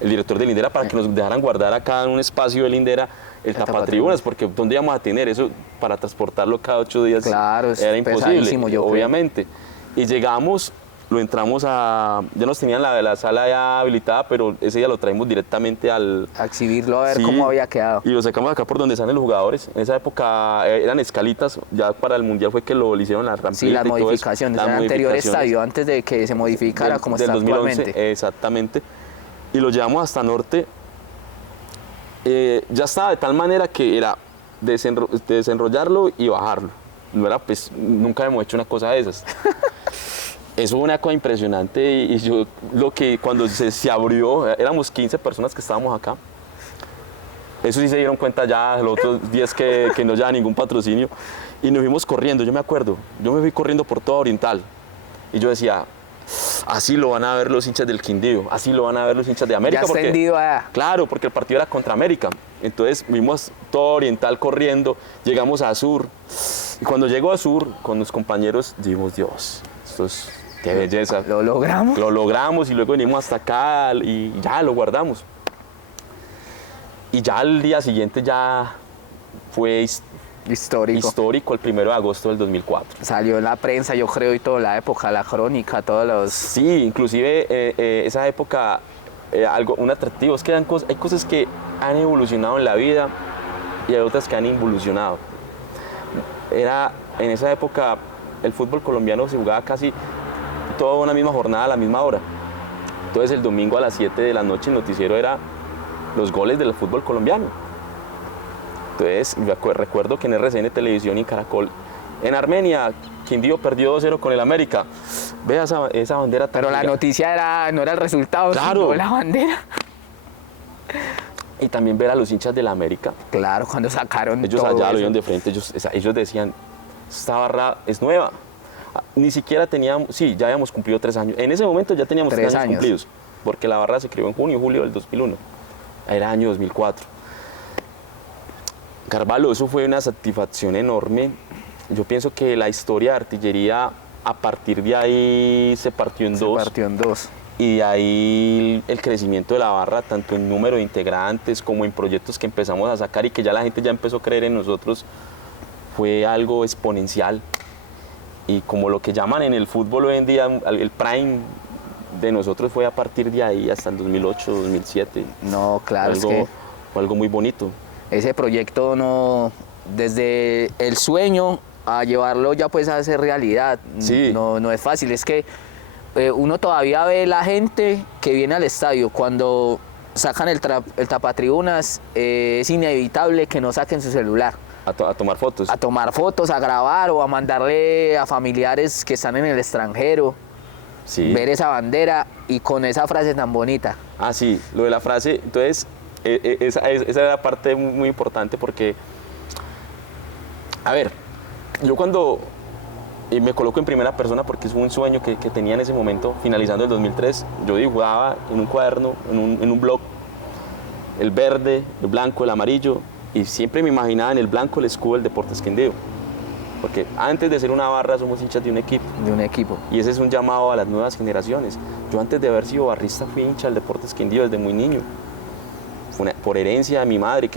el director de Lindera, para que nos dejaran guardar acá en un espacio de Lindera el tapatribunas, porque ¿dónde íbamos a tener eso para transportarlo cada 8 días? Claro, era imposible, yo obviamente. Y llegamos, lo entramos ya nos tenían la sala ya habilitada, pero ese día lo traímos directamente a exhibirlo, a ver cómo había quedado. Y lo sacamos acá por donde salen los jugadores. En esa época eran escalitas, ya para el Mundial fue que lo hicieron las rampitas. Sí, las modificaciones, el anterior estadio, antes de que se modificara como está 2011, actualmente. Exactamente. Y lo llevamos hasta Norte. Ya estaba de tal manera que era desenrollarlo y bajarlo. No era, pues, nunca hemos hecho una cosa de esas. Eso fue una cosa impresionante y yo cuando se abrió, éramos 15 personas que estábamos acá. Eso sí se dieron cuenta ya los otros días que no llevaba ningún patrocinio. Y nos fuimos corriendo, yo me acuerdo. Yo me fui corriendo por toda Oriental. Y yo decía, así lo van a ver los hinchas del Quindío, así lo van a ver los hinchas de América. Ya extendido allá. Claro, porque el partido era contra América. Entonces vimos todo Oriental corriendo, llegamos a Sur. Y cuando llego a Sur, con los compañeros, dijimos, Dios, esto es... ¡Qué belleza! ¿Lo logramos? Lo logramos y luego venimos hasta acá y ya lo guardamos. Y ya el día siguiente ya fue histórico, el 1 de agosto del 2004. Salió en la prensa, yo creo, y toda la época, la crónica, todos los... Sí, inclusive esa época, un atractivo, es que hay cosas que han evolucionado en la vida y hay otras que han involucionado. En esa época el fútbol colombiano se jugaba casi toda una misma jornada a la misma hora. Entonces el domingo a las 7 de la noche el noticiero era los goles del fútbol colombiano. Entonces recuerdo que en RCN Televisión y Caracol, en Armenia, Quindío perdió 2-0 con el América. Vea esa bandera tan Pero la gigante. noticia no era el resultado, Claro. sino la bandera. Y también ver a los hinchas de la América. Claro, cuando sacaron Ellos todo allá eso. lo vieron de frente, ellos decían, esta barra es nueva. Ni siquiera teníamos, sí, ya habíamos cumplido 3 años. En ese momento ya teníamos 3 años cumplidos, porque la barra se creó en junio y julio del 2001. Era año 2004. Carvalho, eso fue una satisfacción enorme. Yo pienso que la historia de artillería, a partir de ahí, se partió en dos. Se partió en dos. Y de ahí el crecimiento de la barra, tanto en número de integrantes como en proyectos que empezamos a sacar y que ya la gente ya empezó a creer en nosotros, fue algo exponencial. Y como lo que llaman en el fútbol hoy en día, el prime de nosotros fue a partir de ahí hasta el 2008, 2007. No, claro, Fue algo muy bonito. ese proyecto no, desde el sueño a llevarlo ya pues a hacer realidad, Sí. no es fácil, es que uno todavía ve la gente que viene al estadio, cuando sacan el tapatribunas, es inevitable que no saquen su celular. A tomar fotos. A tomar fotos, a grabar o a mandarle a familiares que están en el extranjero, Sí. ver esa bandera y con esa frase tan bonita. Ah, sí, lo de la frase, entonces, esa era la parte muy importante porque, a ver, yo cuando me coloco en primera persona porque es un sueño que tenía en ese momento, finalizando el 2003, yo dibujaba en un cuaderno, en un blog, el verde, el blanco, el amarillo, y siempre me imaginaba en el blanco el escudo del Deportes Quindío, porque antes de ser una barra somos hinchas de un equipo. De un equipo. Y ese es un llamado a las nuevas generaciones. Yo antes de haber sido barrista fui hincha del Deportes Quindío desde muy niño. Por herencia de mi madre,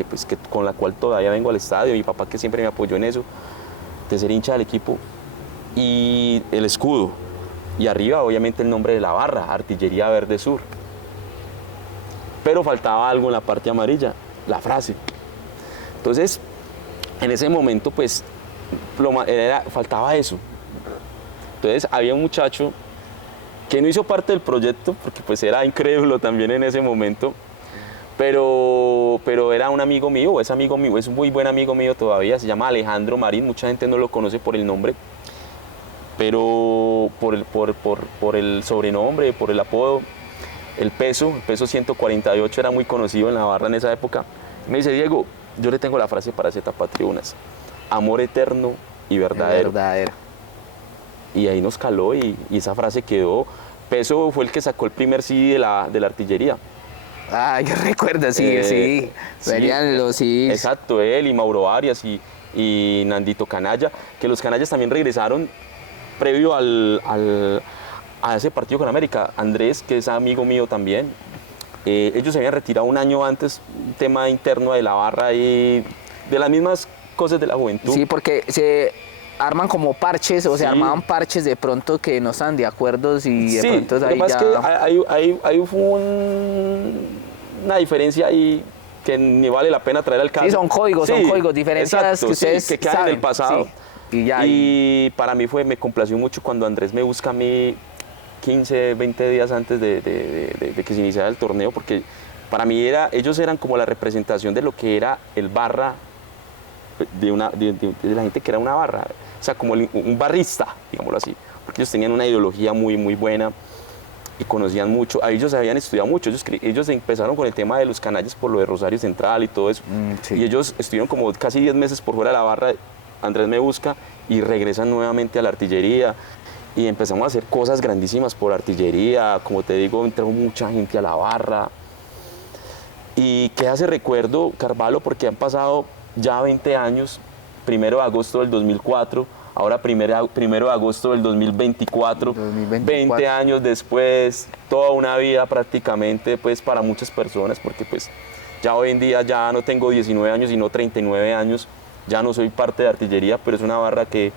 con la cual todavía vengo al estadio, mi papá que siempre me apoyó en eso, de ser hincha del equipo. Y el escudo. Y arriba obviamente el nombre de la barra, Artillería Verde Sur. Pero faltaba algo en la parte amarilla, la frase. Entonces, en ese momento pues faltaba eso. Entonces había un muchacho que no hizo parte del proyecto, porque pues era incrédulo también en ese momento, pero era un amigo mío, es un muy buen amigo mío todavía, se llama Alejandro Marín, mucha gente no lo conoce por el nombre, pero por el sobrenombre, por el apodo, el peso 148 era muy conocido en la barra en esa época. Me dice: Diego, yo le tengo la frase para ese tapatribunas: amor eterno y verdadero. Y ahí nos caló y esa frase quedó. Peso fue el que sacó el primer CD de la artillería. Ah, yo recuerdo, sí. Venían los CDs. Exacto, él y Mauro Arias y Nandito Canalla, que los canallas también regresaron previo a ese partido con América. Andrés, que es amigo mío también, ellos se habían retirado un año antes, un tema interno de la barra y de las mismas cosas de la juventud. Sí, porque se arman como parches, o Sí. se armaban parches de pronto que no están de acuerdo y de Sí, pronto lo ahí que pasa ya... es que ahí fue una diferencia ahí que ni vale la pena traer al caso. Sí, son códigos, diferencias exacto, que ustedes que quedan saben. en el pasado. Sí, y ya, Y para mí me complació mucho cuando Andrés me busca a mí 15, 20 días antes de que se iniciara el torneo, porque para mí ellos eran como la representación de lo que era el barra, de la gente que era una barra, o sea, como un barrista, digámoslo así, porque ellos tenían una ideología muy, muy buena y conocían mucho. A ellos habían estudiado mucho, ellos empezaron con el tema de los canallas por lo de Rosario Central y todo eso, sí. y ellos estuvieron como casi 10 meses por fuera de la barra. Andrés me busca y regresan nuevamente a la artillería y empezamos a hacer cosas grandísimas por artillería. Como te digo, entró mucha gente a la barra y queda ese recuerdo, Carvalho, porque han pasado ya 20 años, 1 de agosto del 2004, ahora 1 de agosto del 2024, 20 años después, toda una vida prácticamente pues para muchas personas, porque pues ya hoy en día ya no tengo 19 años sino 39 años, ya no soy parte de artillería, pero es una barra que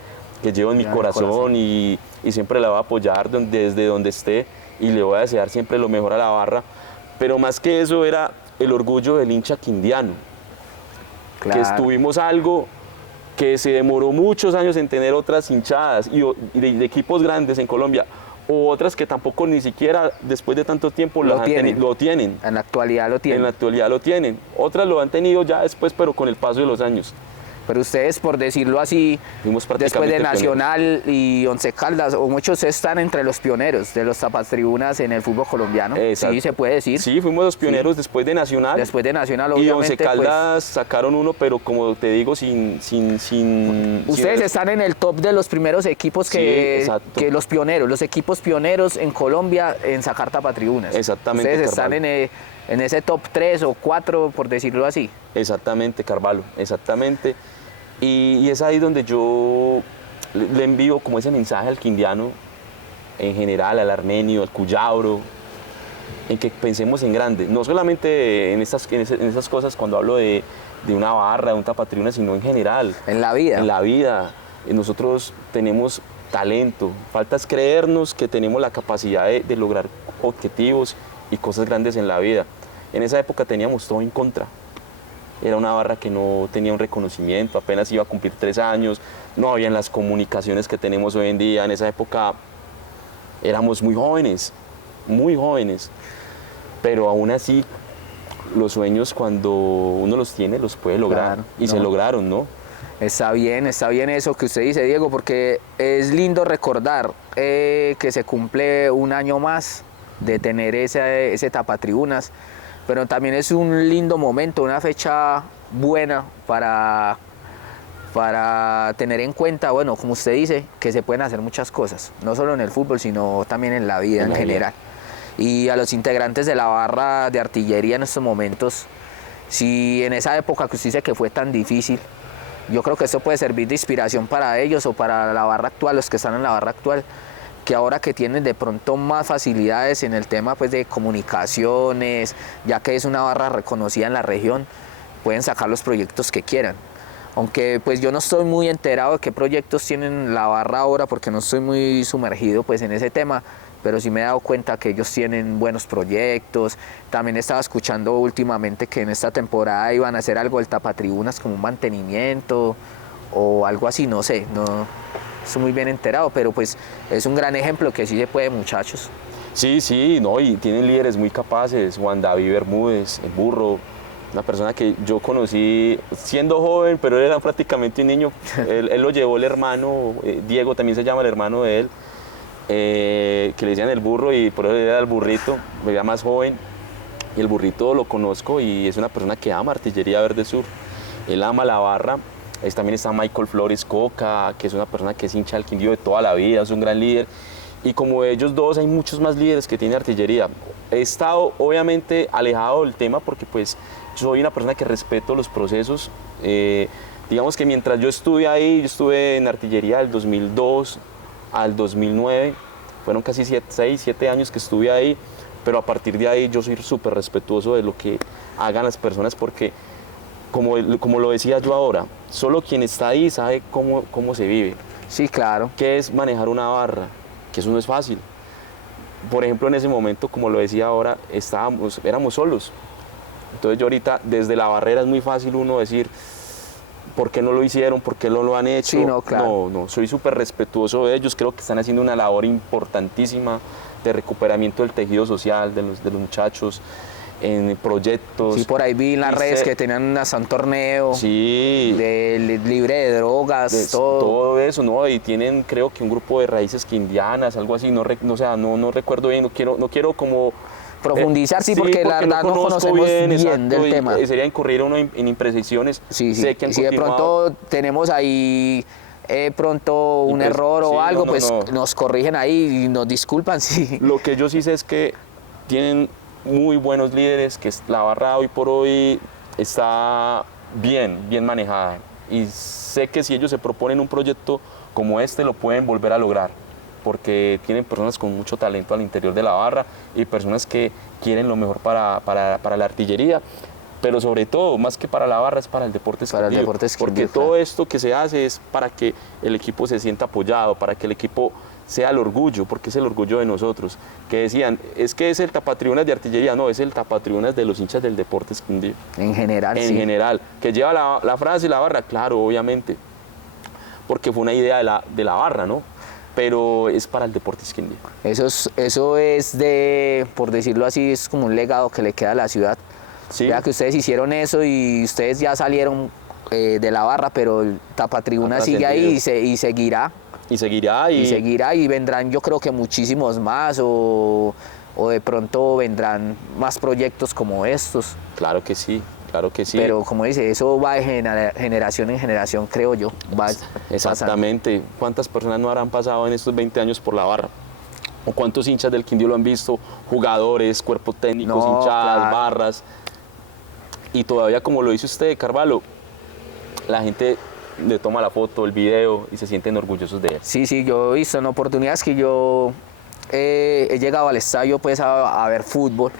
llevo en mi corazón y siempre la voy a apoyar desde donde esté y le voy a desear siempre lo mejor a la barra, pero más que eso era el orgullo del hincha quindiano. Claro. Que estuvimos algo que se demoró muchos años en tener otras hinchadas y de equipos grandes en Colombia, o otras que tampoco ni siquiera después de tanto tiempo lo tienen. En la actualidad lo tienen. En la actualidad lo tienen. Otras lo han tenido ya después, pero con el paso de los años. Pero ustedes, por decirlo así, Fuimos después prácticamente de Nacional y Once Caldas, o muchos están entre los pioneros de los tapatribunas en el fútbol colombiano. Exacto. Sí, se puede decir. Sí, fuimos los pioneros después de Nacional. Después de Nacional, Y obviamente. Once Caldas sacaron uno, pero como te digo, Ustedes están en el top de los primeros equipos que los pioneros, los equipos pioneros en Colombia en sacar tapatribunas. Exactamente. Ustedes están en ese top 3 o 4, por decirlo así. Exactamente, Carvalho, exactamente. Y es ahí donde yo le envío como ese mensaje al quindiano en general, al armenio, al cuyabro, en que pensemos en grande, no solamente en esas cosas cuando hablo de una barra, de un tapatribunas, sino en general. En la vida. En la vida. Nosotros tenemos talento, falta es creernos que tenemos la capacidad de lograr objetivos y cosas grandes en la vida. En esa época teníamos todo en contra. Era una barra que no tenía un reconocimiento, apenas iba a cumplir 3 años, no habían las comunicaciones que tenemos hoy en día. En esa época éramos muy jóvenes, pero aún así los sueños cuando uno los tiene los puede lograr, Claro, y se lograron, ¿no? Está bien eso que usted dice, Diego, porque es lindo recordar que se cumple un año más de tener ese tapatribunas, pero también es un lindo momento, una fecha buena para tener en cuenta, bueno, como usted dice, que se pueden hacer muchas cosas, no solo en el fútbol, sino también en la vida en general. Y a los integrantes de la barra de artillería en estos momentos, si en esa época que usted dice que fue tan difícil, yo creo que esto puede servir de inspiración para ellos o para la barra actual, los que están en la barra actual, que ahora que tienen de pronto más facilidades en el tema pues, de comunicaciones, ya que es una barra reconocida en la región, pueden sacar los proyectos que quieran. Aunque pues yo no estoy muy enterado de qué proyectos tienen la barra ahora, porque no estoy muy sumergido pues, en ese tema, pero sí me he dado cuenta que ellos tienen buenos proyectos. También estaba escuchando últimamente que en esta temporada iban a hacer algo del tapatribunas como un mantenimiento o algo así, no sé, no estoy muy bien enterado, pero pues es un gran ejemplo que sí se puede, muchachos. Sí, no, y tienen líderes muy capaces, Juan David Bermúdez, el burro, una persona que yo conocí siendo joven, pero él era prácticamente un niño. Él lo llevó el hermano, Diego también se llama el hermano de él, que le decían el burro y por eso le era el burrito, me veía más joven, y el burrito lo conozco y es una persona que ama Artillería Verde Sur, él ama la barra. También está Michael Flores Coca, que es una persona que es hincha del Quindío de toda la vida, es un gran líder, y como ellos dos hay muchos más líderes que tiene Artillería. He estado obviamente alejado del tema porque pues soy una persona que respeto los procesos. Digamos que mientras yo estuve ahí, yo estuve en Artillería del 2002 al 2009, fueron casi 6, 7 años que estuve ahí, pero a partir de ahí yo soy súper respetuoso de lo que hagan las personas porque, como lo decía yo ahora, solo quien está ahí sabe cómo se vive. Sí, claro. ¿Qué es manejar una barra? Que eso no es fácil. Por ejemplo, en ese momento, como lo decía ahora, éramos solos. Entonces yo ahorita, desde la barrera es muy fácil uno decir, ¿por qué no lo hicieron? ¿Por qué no lo han hecho? Sí, no, claro. No, soy súper respetuoso de ellos. Creo que están haciendo una labor importantísima de recuperamiento del tejido social de los muchachos, en proyectos. Sí, por ahí vi en las redes que tenían hasta un torneo libre de drogas, todo eso, ¿no? Y tienen, creo que un grupo de raíces quindianas, algo así, no recuerdo bien, no quiero como profundizar, porque la verdad no conocemos bien del tema. Sería incurrir uno en imprecisiones. Sí. Si de pronto tenemos ahí un error o algo, pues nos corrigen ahí y nos disculpan. Sí. Lo que yo sí sé es que tienen muy buenos líderes, que la barra hoy por hoy está bien manejada. Y sé que si ellos se proponen un proyecto como este, lo pueden volver a lograr, porque tienen personas con mucho talento al interior de la barra y personas que quieren lo mejor para la artillería, pero sobre todo, más que para la barra, es para el deporte Quindío, porque todo esto que se hace es para que el equipo se sienta apoyado, para que el equipo sea el orgullo, porque es el orgullo de nosotros, que decían, es que es el tapatribunas de artillería, no, es el tapatribunas de los hinchas del deporte Quindío. En general, En general, que lleva la frase y la barra, claro, obviamente, porque fue una idea de la barra, ¿no? Pero es para el Deportes Quindío. Eso es por decirlo así, es como un legado que le queda a la ciudad. Sí. Ya que ustedes hicieron eso y ustedes ya salieron de la barra, pero el tapatribuna sigue ahí y seguirá. Y seguirá. Y seguirá y vendrán, yo creo que muchísimos más o de pronto vendrán más proyectos como estos. Claro que sí. Pero como dice, eso va de generación en generación, creo yo. Exactamente. Pasando. ¿Cuántas personas no habrán pasado en estos 20 años por la barra? ¿O cuántos hinchas del Quindío lo han visto? Jugadores, cuerpos técnicos, hinchadas, barras. Y todavía, como lo dice usted, Carvalho, la gente le toma la foto, el video y se sienten orgullosos de él. Sí, yo he visto en oportunidades que yo he llegado al estadio pues a ver fútbol,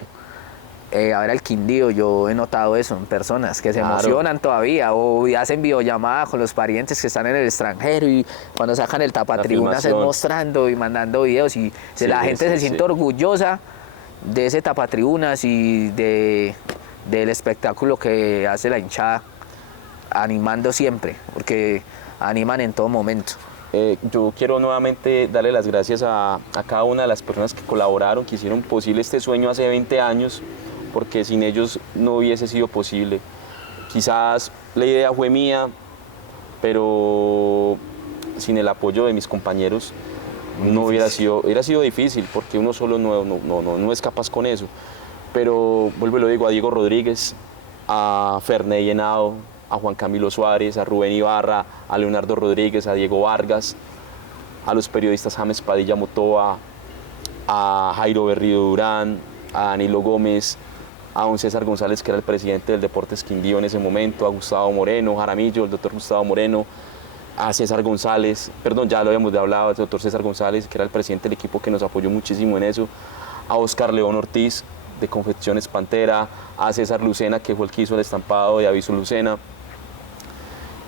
a ver al Quindío, yo he notado eso en personas que se Claro. emocionan todavía o hacen videollamada con los parientes que están en el extranjero y cuando sacan el tapatribunas es filmación. mostrando y mandando videos y Sí, la gente sí, se siente sí. orgullosa de ese tapatribunas y del espectáculo que hace la hinchada, animando siempre, porque animan en todo momento. Yo quiero nuevamente darle las gracias a cada una de las personas que colaboraron, que hicieron posible este sueño hace 20 años, porque sin ellos no hubiese sido posible. Quizás la idea fue mía, pero sin el apoyo de mis compañeros no hubiera sido difícil, porque uno solo no es capaz con eso. Pero vuelvo y lo digo, a Diego Rodríguez, a Ferney Henao, a Juan Camilo Suárez, a Rubén Ibarra, a Leonardo Rodríguez, a Diego Vargas, a los periodistas James Padilla Motoa, a Jairo Berrío Durán, a Danilo Gómez, a don César González, que era el presidente del Deportes Quindío en ese momento, a Gustavo Moreno, Jaramillo, el doctor Gustavo Moreno, a César González, perdón, ya lo habíamos hablado, el doctor César González, que era el presidente del equipo que nos apoyó muchísimo en eso, a Oscar León Ortiz, de Confecciones Pantera, a César Lucena, que fue el que hizo el estampado de Aviso Lucena.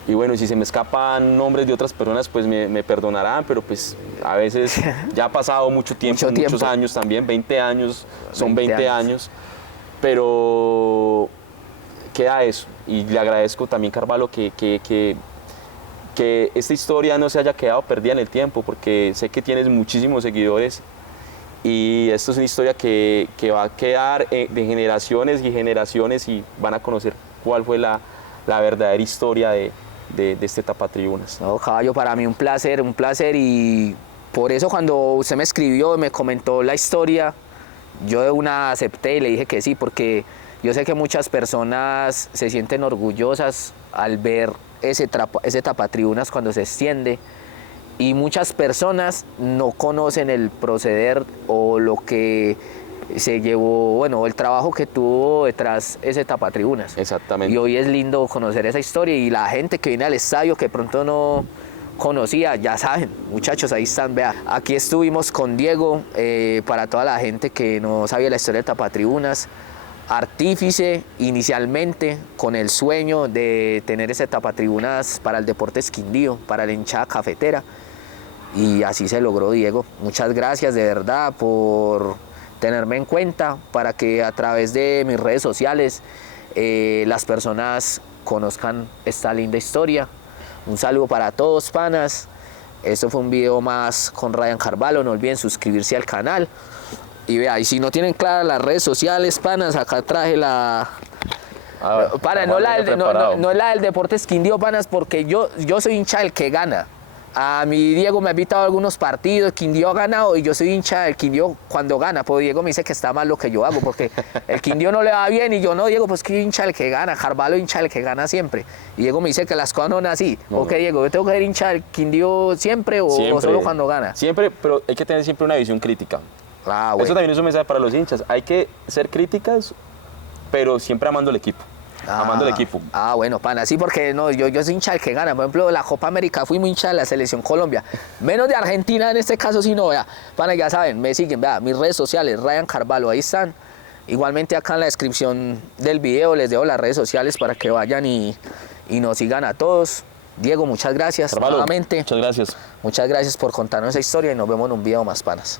Y bueno, si se me escapan nombres de otras personas, pues me perdonarán, pero pues a veces ya ha pasado mucho tiempo, muchos años también, 20 años, son 20 años, pero queda eso. Y le agradezco también, Carvalho, que esta historia no se haya quedado perdida en el tiempo, porque sé que tienes muchísimos seguidores y esto es una historia que va a quedar de generaciones y generaciones y van a conocer cuál fue la verdadera historia de este tapatribunas. No, caballo, para mí un placer y por eso cuando usted me escribió y me comentó la historia, yo de una acepté y le dije que sí, porque yo sé que muchas personas se sienten orgullosas al ver ese tapatribunas cuando se extiende y muchas personas no conocen el proceder o lo que se llevó, bueno, el trabajo que tuvo detrás ese tapatribunas. Exactamente. Y hoy es lindo conocer esa historia y la gente que viene al estadio que pronto no conocía, ya saben, muchachos, ahí están, vea. Aquí estuvimos con Diego, para toda la gente que no sabía la historia del tapatribunas, artífice inicialmente con el sueño de tener ese tapatribunas para el Deportes Quindío, para la hinchada cafetera. Y así se logró, Diego. Muchas gracias de verdad por tenerme en cuenta para que a través de mis redes sociales las personas conozcan esta linda historia. Un saludo para todos, panas. Esto fue un video más con Ryan Carvalho. No olviden suscribirse al canal. Y vea, y si no tienen claras las redes sociales, panas, acá traje la... Pana, no es la del Deportes Quindío, panas, porque yo soy hincha del que gana. A mi Diego me ha invitado a algunos partidos, Quindío ha ganado y yo soy hincha del Quindío cuando gana, pues Diego me dice que está mal lo que yo hago, porque el Quindío no le va bien y yo no, Diego, pues que hincha del que gana, Carvalho hincha del que gana siempre. Y Diego me dice que las cosas no son así. Ok, Diego, ¿yo tengo que ser hincha del Quindío siempre o solo cuando gana? Siempre, pero hay que tener siempre una visión crítica. Ah, bueno. Eso también es un mensaje para los hinchas. Hay que ser críticas, pero siempre amando el equipo. Amando el equipo. Ah, bueno, pana, sí, porque no, yo soy hincha del que gana. Por ejemplo, la Copa América fui muy hincha de la Selección Colombia. Menos de Argentina en este caso, si no, vea. Pana, ya saben, me siguen, vea, mis redes sociales, Ryan Carvalho, ahí están. Igualmente acá en la descripción del video les dejo las redes sociales para que vayan y nos sigan a todos. Diego, muchas gracias Carvalho, nuevamente. muchas gracias. Muchas gracias por contarnos esa historia y nos vemos en un video más, panas.